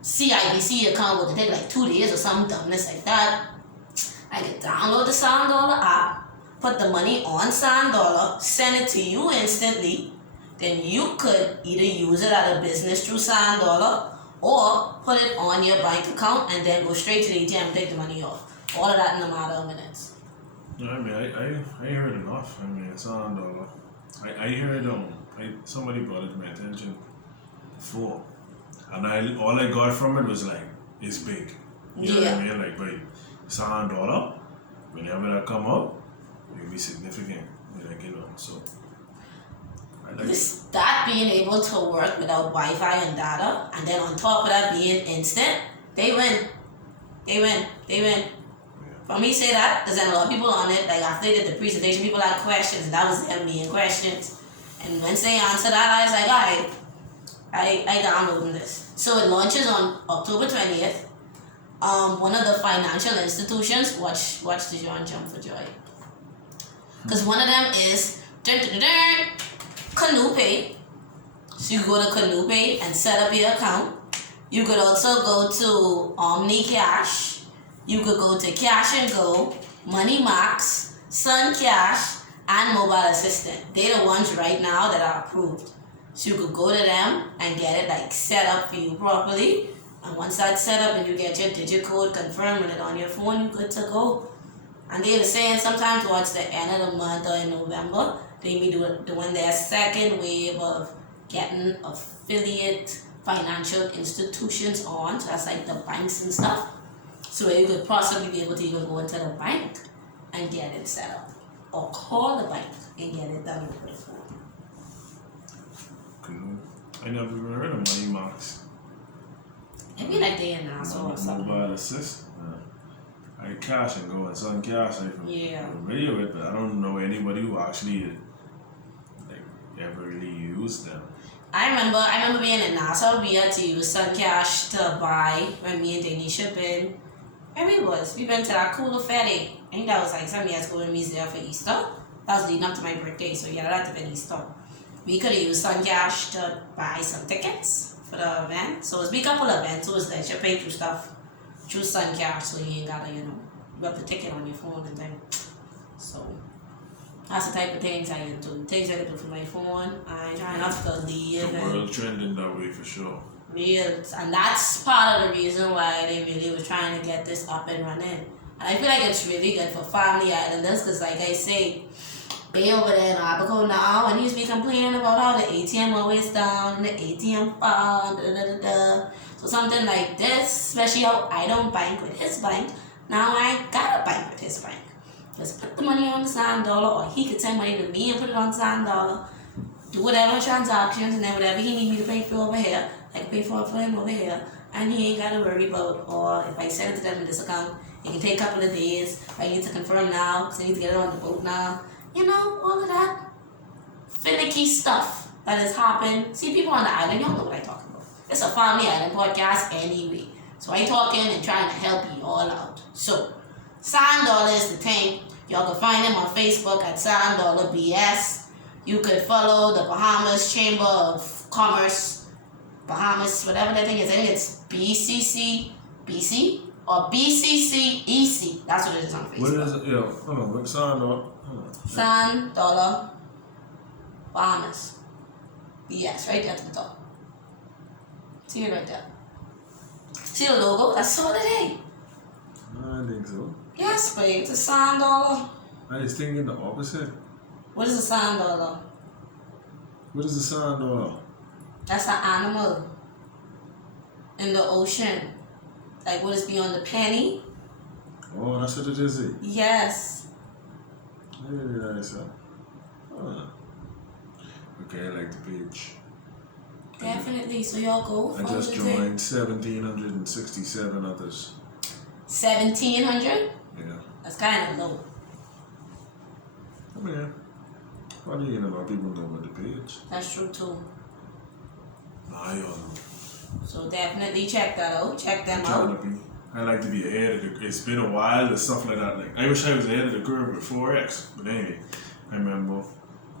CIBC account, which would take like 2 days or some dumbness like that, I could download the Sand Dollar app, put the money on Sand Dollar, send it to you instantly. Then you could either use it at a business through Sand Dollar or put it on your bank account and then go straight to the ATM and take the money off. All of that in a matter of minutes. No, I mean, I heard enough. I mean, Sand Dollar. I heard somebody brought it to my attention before, and all I got from it was like, it's big. You know what I mean? Like, but Sand Dollar, whenever that come up, it'll be significant. Like, so. That being able to work without Wi-Fi and data, and then on top of that being instant, they win. Yeah. For me, say that, because then a lot of people on it, like after they did the presentation, people had questions, and that was them being questions. And once they answer that, I was like, alright, I downloading this. So it launches on October 20th. One of the financial institutions, watch the John jump for joy. Because one of them is Canoe Pay. So you go to Canoe Pay and set up your account. You could also go to Omni Cash. You could go to Cash and Go, Money Max, Sun Cash, and Mobile Assistant. They're the ones right now that are approved. So you could go to them and get it like set up for you properly. And once that's set up and you get your digit code confirming it on your phone, you're good to go. And they were saying sometime towards the end of the month or in November, they be doing their second wave of getting affiliate financial institutions on. So that's like the banks and stuff. So you could possibly be able to even go into the bank and get it set up. Or call the bank and get it done over the phone. I never even heard of Money Marks. It'd be like they in Nassau or something. Mobile assist. I cash and go and Sun Cash. I'm familiar with, but I don't know anybody who actually like ever really used them. I remember being in Nassau. We had to use Sun Cash to buy when me and Danisha been. Where we been to that cool ferry. I think that was like some years ago when we was there for Easter. That was leading up to my birthday, so yeah, that had to be Easter. We could have used Sun Cash to buy some tickets for the event. So it's a couple of events, so it's like you pay through stuff through Sun Cash, so you ain't gotta, rub the ticket on your phone and then. So that's the type of things I do. Things I can do for my phone. I try not to leave. The world trending that way for sure. Real, and that's part of the reason why they really were trying to get this up and running. And I feel like it's really good for family islanders because, like I say, they over there in Abaco now, and he's be complaining about how the ATM always down, the ATM found, So something like this, especially how I don't bank with his bank, now I gotta bank with his bank. Just put the money on the $1, or he could send money to me and put it on the $1, do whatever transactions, and then whatever he need me to pay for over here, I can pay for it for him over here, and he ain't gotta worry about, or if I send it to them in this account, it can take a couple of days, I need to confirm now, because I need to get it on the boat now. All of that finicky stuff that has happened. See, people on the island, y'all know what I'm talking about. It's a family island podcast anyway. So I talking and trying to help you all out. So, $1 is the thing. Y'all can find him on Facebook at $BS. You could follow the Bahamas Chamber of Commerce, Bahamas, whatever that thing is. I think it's BCC or BCCEC. That's what it is on Facebook. What is it? Yeah, hold on. What's $1? $1 Bahamas. Yes, right there at the top. See it right there. See the logo? That's all it is. I think so. Yes, babe. It's a $1. I was thinking the opposite. What is a $1? What is a $1? That's an animal in the ocean. Like what is beyond the penny? Oh, that's what it is. Yes. Yeah, so. Okay, I like the page. Definitely. So y'all go. I just joined 1,767 others. 1,700? Yeah. That's kind of low. I mean, probably a lot of people know about the page. That's true too. I don't know. So definitely check that out. Check them out. I like to be ahead of the. It's been a while and stuff like that. Like I wish I was ahead of the curve with 4X, but anyway, I remember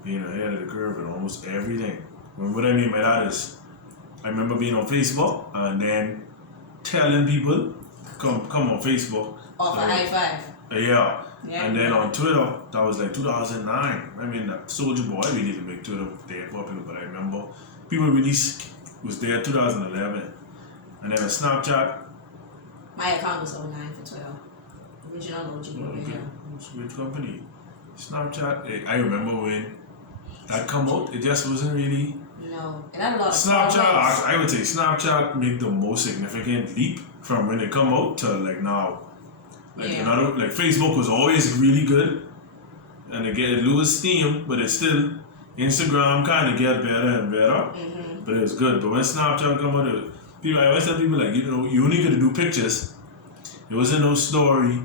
being ahead of the curve with almost everything. What I mean by that is, I remember being on Facebook and then telling people, come on Facebook. Off a high five. Yeah. And then on Twitter, that was like 2009. I mean, that Soldier Boy really didn't make Twitter that popular, but I remember people really was there 2011. And then a Snapchat. My account was 09 for Twitter. Original OG over here. Which company? Snapchat. I remember when that come out, it just wasn't really. No, it had a lot of Snapchat, I would say Snapchat made the most significant leap from when they come out to like now. Like another, like Facebook was always really good, and it lose steam, but it's still Instagram kind of get better and better. Mm-hmm. But it was good. But when Snapchat come out, I always tell people like you only could do pictures. There wasn't no story.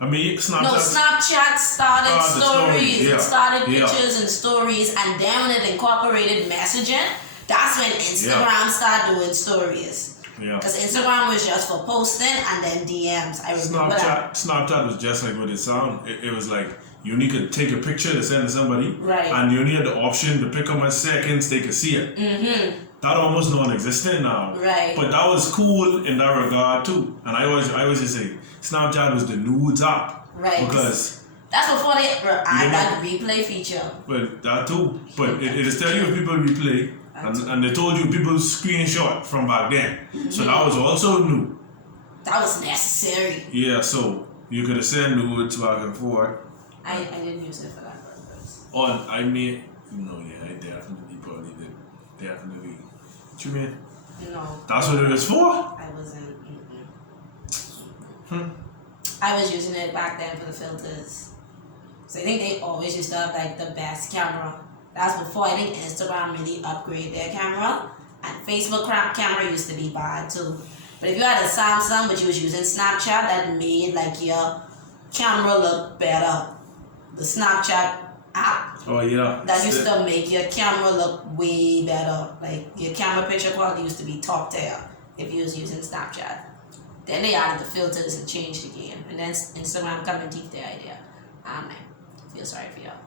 I mean, Snapchat started stories. Yeah. It started pictures and stories, and then when it incorporated messaging, that's when Instagram started doing stories. Yeah. Because Instagram was just for posting and then DMs. I remember that. Snapchat was just like what it sounded. It was like you only could take a picture to send to somebody, right? And you only had the option to pick up in seconds they could see it. Mm-hmm. That almost non-existent now. Right. But that was cool in that regard too. And I always just say Snapchat was the nudes app. Right. Because that's before they added that replay feature. Well, that too. But it is telling you if people replay. And they told you people screenshot from back then. Mm-hmm. So that was also new. That was necessary. Yeah, so you could have sent nudes back and forth. I didn't use it for that purpose. I definitely probably did. Definitely. What you mean? No. That's what it was for? I wasn't. I was using it back then for the filters. So I think they always used to have like the best camera. That's before I think Instagram really upgraded their camera. And Facebook camera used to be bad too. But if you had a Samsung but you was using Snapchat, that made like your camera look better. The Snapchat app. Oh yeah. That used to make your camera look way better. Like your camera picture quality used to be top tier if you was using Snapchat. Then they added the filters and changed the game. And then Instagram come and take their idea. Man, feel sorry for y'all.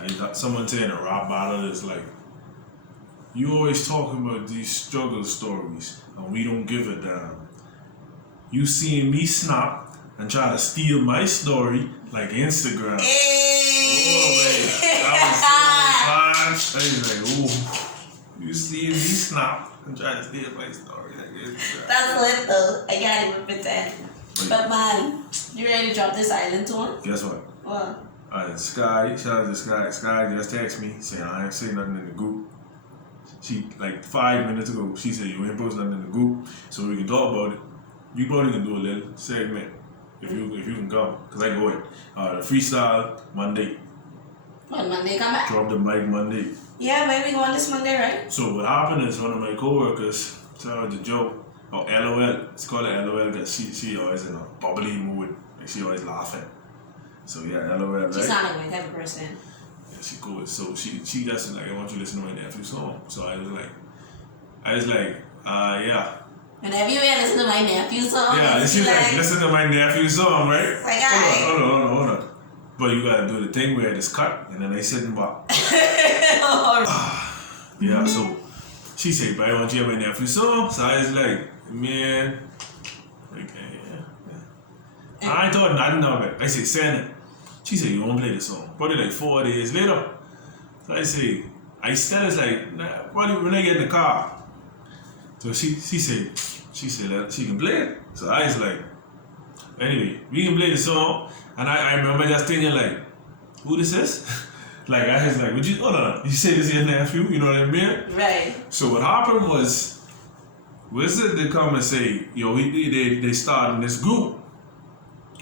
And someone saying a rap battle is like, you always talking about these struggle stories and we don't give a damn. You seeing me snap and try to steal my story like Instagram. Hey. Oh man, that was so fun. I was like, ooh, you seeing me snap and try to steal my story like Instagram. That's lit though. I can't even pretend. But man, you ready to drop this island tune? Guess what? What? Sky, shout out to Sky. Sky just texted me saying I ain't saying nothing in the group. She, like 5 minutes ago, she said you ain't post nothing in the group, so we can talk about it. You probably can do a little segment if you can come, cause I go in. The freestyle Monday. What, Monday come back? Drop the mic Monday. Yeah, where we going this Monday, right? So what happened is one of my coworkers, shout out to Joe, or LOL. It's called LOL because she always in a bubbly mood, like she always laughing. So yeah, LOL, right? She sounded like my type of person. Yeah, she cool. So she just like, I want you to listen to my nephew song. So I was like, yeah. Whenever you listen to my nephew's song, Yeah, she's like, listen to my nephew's song, right? Like, hold on. But you gotta do the thing where it's cut and then they sit and back. Yeah, so she said, but I want you to hear my nephew's song. So I was like, man, like, yeah. I ain't thought nothing of it. I said, send it. She said, you won't play the song. Probably like 4 days later. So I say, I still was like, nah, probably when I get in the car. So she said that she can play it. So I was like, anyway, we can play the song. And I remember just thinking like, who this is? Like I was like, hold on, you say this is your nephew, you know what I mean? Right. So what happened was, Wizard they come and say, yo, they started this group.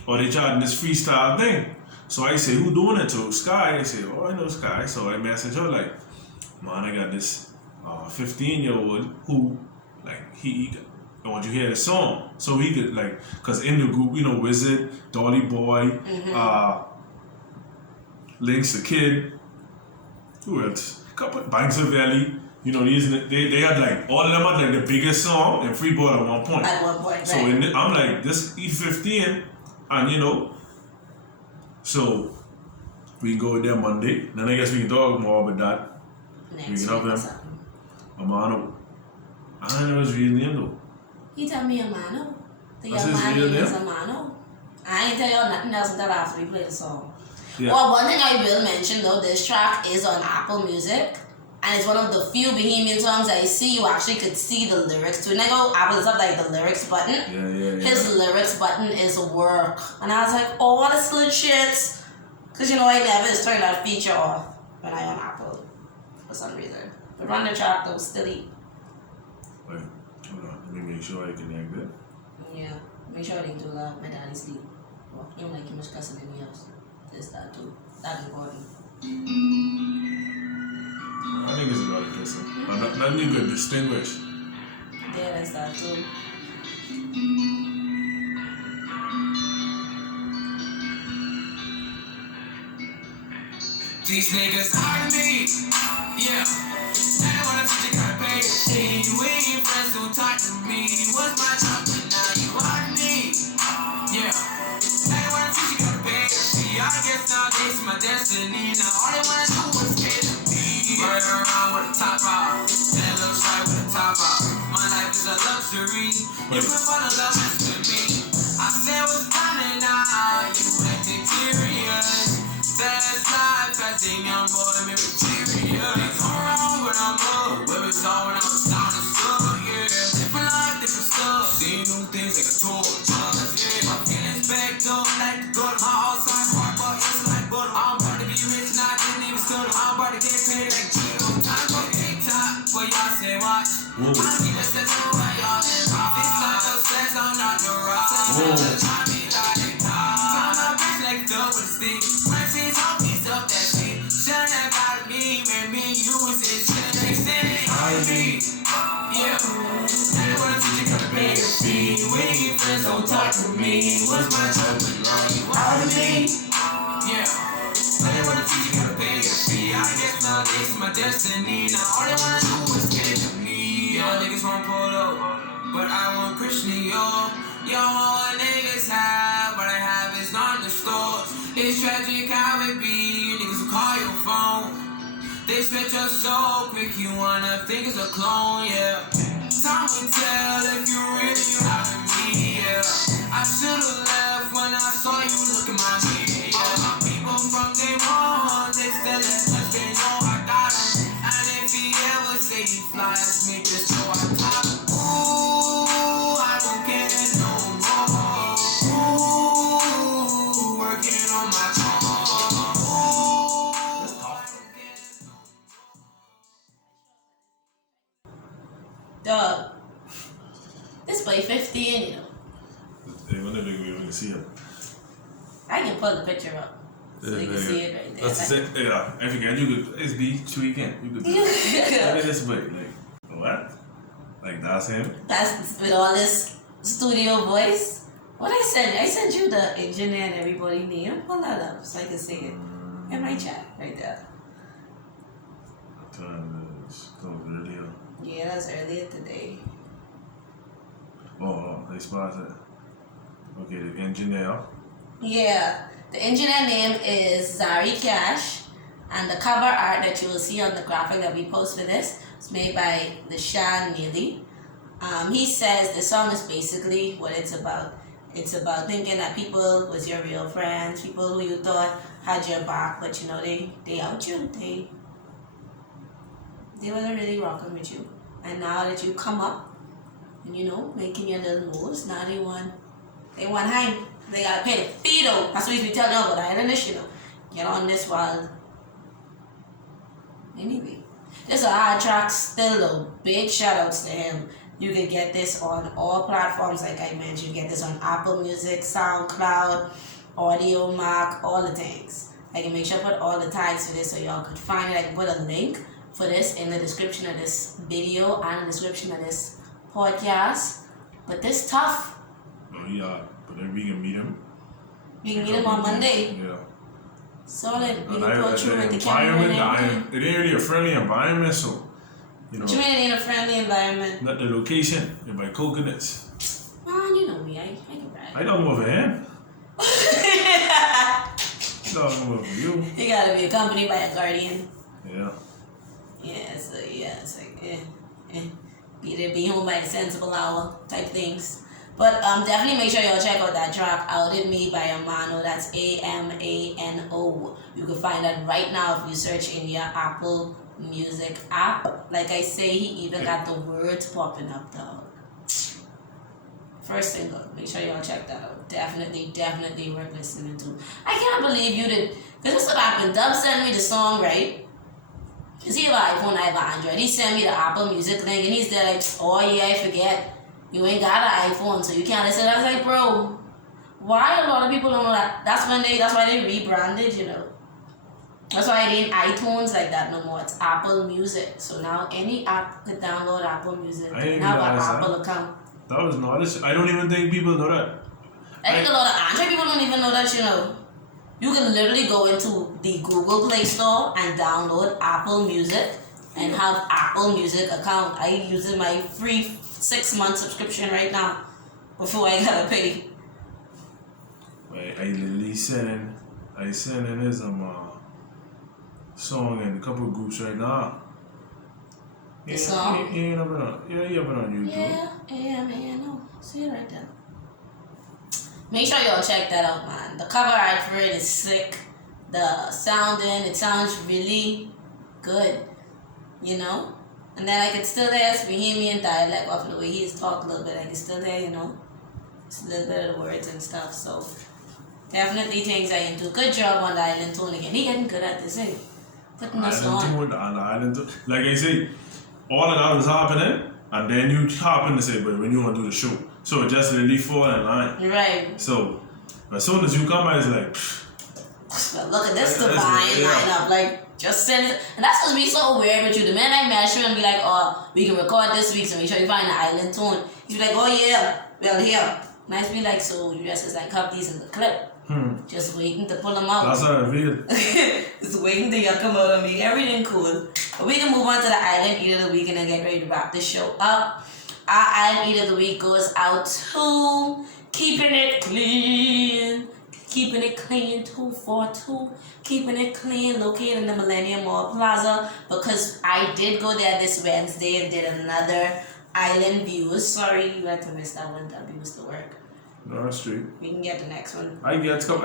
Or they tried this freestyle thing. So I say, who doing it to? Sky. I say, oh, I know Sky. So I message her like, man, I got this 15-year-old who, like, I want you to hear the song. So he could, like, because in the group, you know, Wizard, Dolly Boy, Links the Kid, who else? Couple, Banks of Valley. You know, they had, like, all of them had, like, the biggest song in Freeport at one point. At one point, right. So I'm like, this E15, and, you know, so we can go with them Monday. Then I guess we can talk more about that. Next we can help week or them. something. Amano. I don't know his real name though. He tell me Amano. The What's young his man real name is name? Amano. I ain't tell y'all nothing else until after we play the song. Yeah. Well, one thing I will mention though, this track is on Apple Music. And it's one of the few Bahamian songs I see you actually could see the lyrics to. And I go, Apple is up like the lyrics button. Yeah. His lyrics button is work. And I was like, oh, what a slit shit. Because you know, I never just turned that feature off when I on Apple for some reason. But run the track though, steady. Wait, hold on. Let me make sure I connect it. Yeah, make sure they do that. My daddy sleep. Well, you don't like him much cussing in the house. There's that too. That's important. I think it's about a kissing. Nothing you could distinguish. Yeah, that's that too. These niggas are me, yeah. They don't wanna teach you how to pay attention. We ain't friends, don't talk to me. What's my job, but now you are me, yeah. They don't wanna teach you how to pay attention. I guess now this is my destiny. Now all they wanna do is pay to me. Right around with a top out, that looks right with a top out. My life is a luxury. You can fall in love with me. I said what's coming now, you acting curious. Fast life, I think young boy, me material. It's all wrong when I'm up. Where it's all when I'm down the stuff, yeah. Different life, different stuff. Seeing new things like a torch, yeah. My feelings backed up like the good. My outside heart, but it's like butter. I'm about to be rich and I didn't even stutter. I'm about to get paid like Gino. Time for TikTok, but y'all say watch. I'm even set to what y'all been rock. This time just says I'm not the rock. Time me like time my bitch like dub with a stick. so tight to me. What's my job? Are you out of me? Yeah. I didn't wanna teach you how to pay your fee. I guess nowadays it's my destiny. Now all they wanna do is get to me. Y'all niggas want polo, but I want Christian, yo. Y'all want what niggas have, what I have is not in the stores. It's tragic how it be. You niggas will call your phone. They switch us so quick, you wanna think it's a clone, yeah. Time will tell if you really out of me, yeah. I should've left when I saw you look at my knee, yeah. All my people from day one, they still at us, they know I got 'em. And if he ever say he flies me, just know I got 'em. Ooh, I don't care no more. Ooh, working on my car. Dog. This boy 15, you know. Hey, when did we even see him? I can pull the picture up. So you can see it right there. That's it. Yeah, I forget you could. It's beach weekend. You could. Look at this boy. Like what? Like that's him. That's with all this studio voice. What I sent you the engineer and everybody name. Pull that up so I can see it in my chat right there. Earlier. Yeah, that's earlier today. Oh, they spotted. Okay, the engineer. Yeah, the engineer name is Zari Cash, and the cover art that you will see on the graphic that we post for this is made by the Shan Neely. He says the song is basically what it's about. It's about thinking that people was your real friends, people who you thought had your back, but you know they out you. They wasn't really rocking with you. And now that you come up and you know, making your little moves, now they want high. They gotta pay the fee though. That's what we tell them about Islandish, you know. Get on this while. Anyway. This is a hard track still though. Big shout outs to him. You can get this on all platforms like I mentioned. You get this on Apple Music, SoundCloud, Audio Mac, all the things. I can make sure I put all the tags for this so y'all could find it. I can put a link for this in the description of this video and the description of this podcast. But this tough. Oh yeah, but then we can meet him. We can meet him on Monday. Yeah. Solid. We And can go through with the camera and everything. it ain't really a friendly environment, so you know. What you mean it ain't a friendly environment? Not the location, and by coconuts. Man, you know me, I can brag. I don't know over him. Don't know over you. You gotta be accompanied by a guardian. Yeah. Yeah, so yeah, it's like be home by the sensible hour type things. But definitely make sure y'all check out that track Outed Me by Amano. That's Amano. You can find that right now if you search in your Apple Music app. Like I say, he even got the words popping up, dog. First single. Make sure y'all check that out. Definitely worth listening to. I can't believe you did. Because this is what happened. Dub sent me the song, right? Because he have an iPhone, I have an Android. He sent me the Apple Music link and he's there like, oh yeah, I forget. You ain't got an iPhone, so you can't listen. I was like, bro, why a lot of people don't know that? That's why they rebranded, you know. That's why it ain't iTunes like that no more. It's Apple Music. So now any app could download Apple Music and have an Apple account. That was knowledge. I don't even think people know that. I think a lot of Android people don't even know that, you know. You can literally go into the Google Play Store and download Apple Music and have Apple Music account. I using my free 6-month subscription right now before I gotta pay. I literally sending his song in a couple of groups right now. The song? He ain't up on YouTube. Yeah, I know. See it right there. Make sure y'all check that out, man. The cover art for it is sick. The sounding, it sounds really good, you know? And then I can still hear his Bahamian dialect off the way he's talked a little bit. I can still hear, you know, just a little bit of the words and stuff. So definitely things I can do. Good job on the island tone again. He getting good at this, eh? Putting us on. The island tone. Like I say, all of that was happening, and then you happen to say, but when you want to do the show. So it just really fall in line. Right. So as soon as you come out, it's like, well, look at this divine lineup. Like, just send it. And that's supposed to be so weird with you. The man I measure and be like, oh, we can record this week, so make sure you find the island tone. You be like, oh yeah, well here. Nice be like, so you just like have these in the clip. Just waiting to pull them out. That's how I feel. Just waiting till you come out and make everything cool. But we can move on to the Island Eat of the Week and then get ready to wrap this show up. Our Island Eat of the Week goes out to Keeping It Clean. Keeping It Clean 242. Keeping It Clean, located in the Millennium Mall Plaza. Because I did go there this Wednesday and did another Island Views. Sorry, you had to miss that one. That was the work. No, that's true. We can get the next one. I get a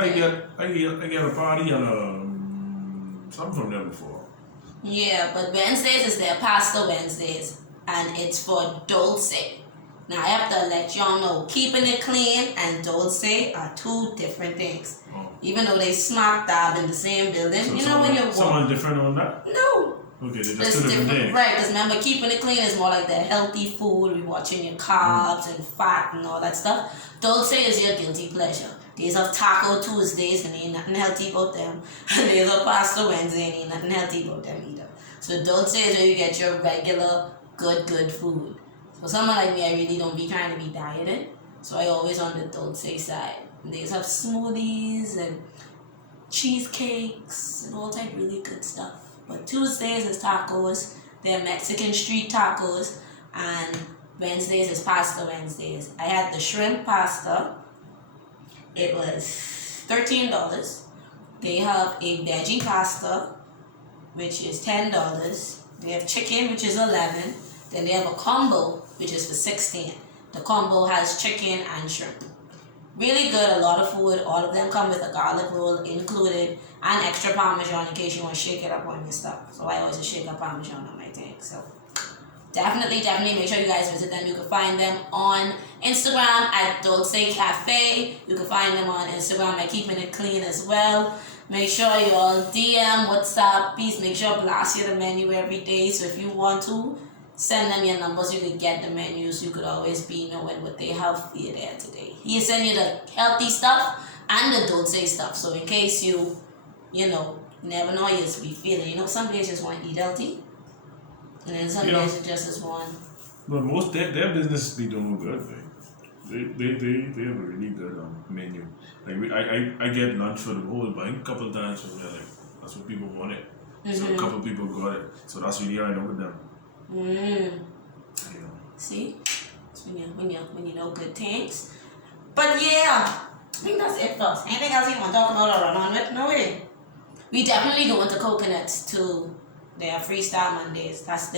party and something from there before. Yeah, but Wednesdays is their Pasta Wednesdays, and it's for Dolce. Now I have to let y'all know, Keeping It Clean and Dolce are two different things. Oh. Even though they smack dab in the same building, So you know when you're someone different on that? No. Okay, they're It's just two different things. Right, because remember, Keeping It Clean is more like the healthy food, we watching your carbs and fat and all that stuff. Dolce is your guilty pleasure. Days of Taco Tuesdays and ain't nothing healthy about them. Days of Pasta Wednesday and ain't nothing healthy about them either. So Dolce is where you get your regular, good food. For someone like me, I really don't be trying to be dieting. So I always on the Dolce side. And they have smoothies and cheesecakes and all type of really good stuff. But Tuesdays is tacos, they're Mexican street tacos, and Wednesdays is Pasta Wednesdays. I had the shrimp pasta. It was $13. They have a veggie pasta, which is $10. They have chicken, which is $11. Then they have a combo, which is for $16. The combo has chicken and shrimp. Really good, a lot of food. All of them come with a garlic roll included and extra Parmesan in case you want to shake it up on your stuff. So I always shake up Parmesan on my thing. So definitely make sure you guys visit them. You can find them on Instagram at Dolce Cafe. You can find them on Instagram at Keeping It Clean as well. Make sure you all DM, WhatsApp, please make sure blast you the menu every day. So if you want to, send them your numbers. You could get the menus. You could always be knowing what they have for you there today. He send you the healthy stuff and the Dolce stuff. So in case you never know, you just be feeling. Some days just want to eat healthy. And then some days you just want. But most their business be doing good. They have a really good menu. Like I get lunch for the whole bank a couple of times from there. Like that's what people wanted. So a couple of people got it. So that's really how I know with them. See? It's when you know good things. But yeah, I think that's it for us. Anything else you want to talk about or run on with? No way. We definitely go into Coconuts to their Freestyle Mondays. That's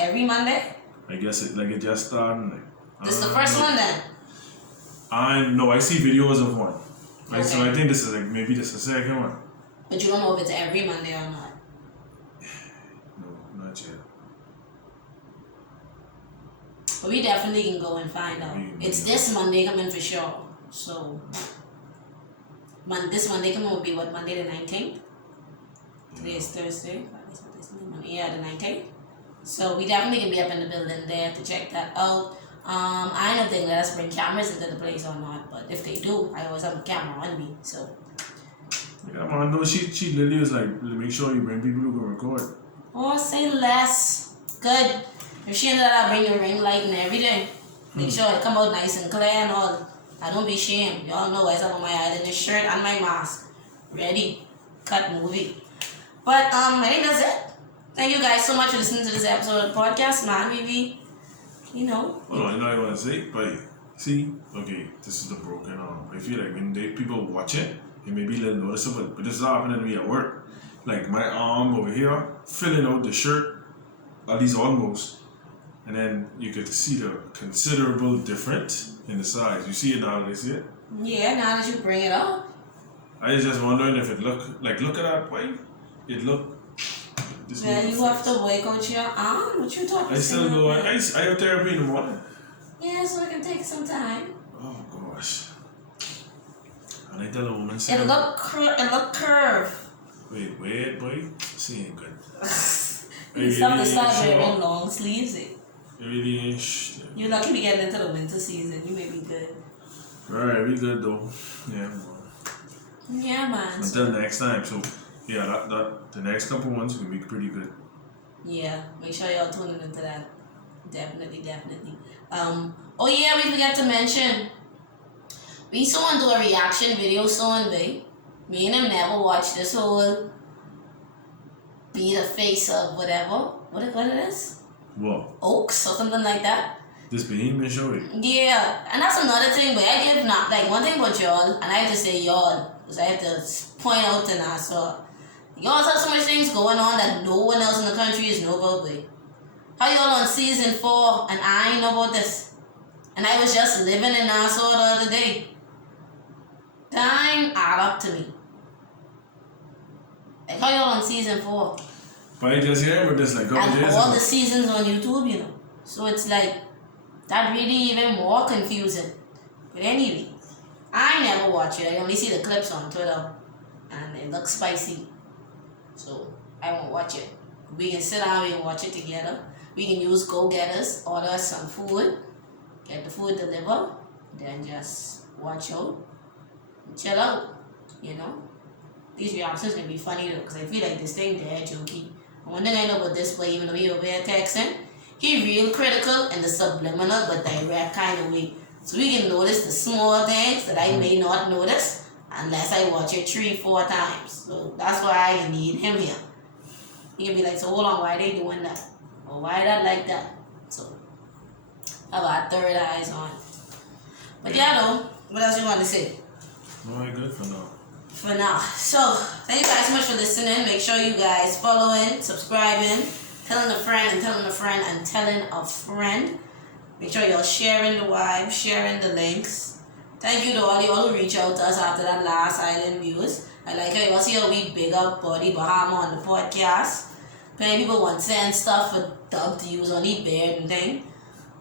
every Monday? I guess it just started. This is the first one then? I see videos of one. Okay. So I think this is maybe this is the second one. But you don't know if it's every Monday or not. No, not yet. But we definitely can go and find out. It's this Monday coming for sure. So, this Monday coming will be what, Monday the 19th? Today is Thursday. Yeah, the 19th. So we definitely can be up in the building there to check that out. I don't know if they let us bring cameras into the place or not, but if they do, I always have a camera on me. So. Yeah, man. No, she literally was like, make sure you bring people who can record. Oh, say less. Good. If she ended up bring the ring light and everything, make sure it come out nice and clear and all. I don't be ashamed. Y'all know I have on my Islandish shirt and my mask. Ready. Cut movie. But I think that's it. Thank you guys so much for listening to this episode of the podcast, man. Maybe, Hold on, I want to say, but see, okay, this is the broken arm. I feel like when people watch it, it may be a little noticeable, but this is happening to me at work. Like my arm over here, filling out the shirt, at least almost, and then you could see the considerable difference in the size. You see it now that I see it? Yeah, now that you bring it up. I was just wondering if it look at that way. It looked. Well, you have to wake out your arm. What you talking about? I still go. I have therapy in the morning. Yeah, so it can take some time. Oh gosh. And I tell a woman. It look curved. Wait, boy. She ain't good. You start wearing long sleeves. It really ain't. You're lucky we get into the winter season. You may be good. Alright, we good though. Yeah. Yeah, man. Until next time. So yeah, that the next couple ones will be pretty good. Yeah, make sure y'all tuning into that. Definitely. Oh yeah, we forgot to mention We saw do a reaction video soon, babe. Me and him never watched this whole be the face of whatever. What it is? What? Oaks or something like that. This Bahamian show? Yeah, and that's another thing, but I give not like one thing about y'all, and I have to say y'all, because I have to point out to Nassau. Y'all have so much things going on that no one else in the country is know about, babe. How y'all on season 4 and I ain't know about this? And I was just living in Nassau the other day. Time add up to me. Like how y'all on season 4? But I just hear about this like a couple And days all ago. the seasons on YouTube, you know. So it's like, that really even more confusing. But anyway, I never watch it. I only see the clips on Twitter. And it looks spicy. So I won't watch it. We can sit down and watch it together. We can use go-getters, order some food, get the food delivered, then just watch out and chill out, you know. These reactions can be funny though, because I feel like this thing dead jokey. One thing I know about this boy, even though he over here texting, he real critical in the subliminal but direct kind of way. So we can notice the small things that I may not notice unless I watch it 3-4 times. So that's why I need him here. He can be like, so hold on, why they doing that? Or why that like that? So have our third eyes on. But yeah though, what else you want to say? No, I good for now. For now. So thank you guys so much for listening. Make sure you guys following, subscribing, telling a friend and telling a friend and telling a friend. Make sure you're sharing the vibe, sharing the links. Thank you to all y'all who reach out to us after that last island views. I like how y'all see how we big up Buddy Bahama on the podcast. Many people want to send stuff for Dub to use on his beard and thing.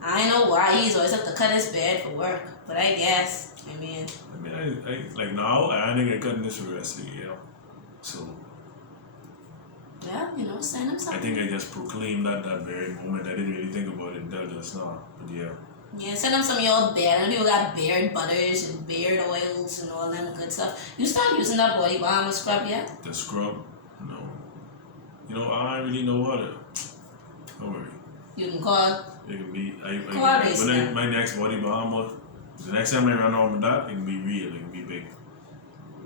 I know why he's always have to cut his beard for work, but I guess, I like now, I think I cut this for the rest of the year. So, yeah, you know, send him I something. think I just proclaimed that very moment. I didn't really think about it until just now. But yeah. Yeah, send them some of your beard. People got beard butters and beard oils and all that good stuff. You start using that Body Bahama scrub yet? The scrub? No. You know, I don't really know how to. Don't worry. You can call. It can be. My next Body Bahama, the next time I run on with that, it can be real. It can be big.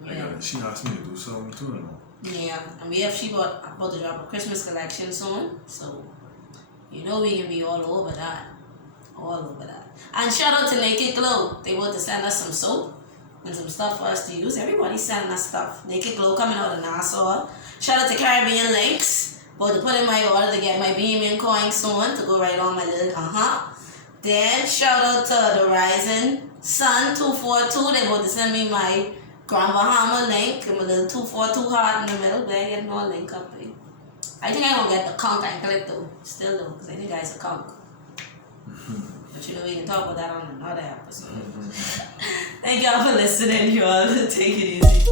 Yeah. She asked me to do something too, you know. Yeah, and she about to drop a Christmas collection soon, so you know we can be all over that. All over that. And shout out to Naked Glow. They want to send us some soap and some stuff for us to use. Everybody's sending us stuff. Naked Glow coming out of Nassau. Shout out to Caribbean Links. About to put in my order to get my Bahamian coin soon to go right on my little Then shout out to the Rising Sun 242. They about to send me my Grand Bahama link and my little 242 heart in the middle. But I get no link up there. I think I'm going to get the conch and click though. Still though, because I think it's a conch. But you know, we can talk about that on another episode. Thank y'all for listening, y'all. Take it easy.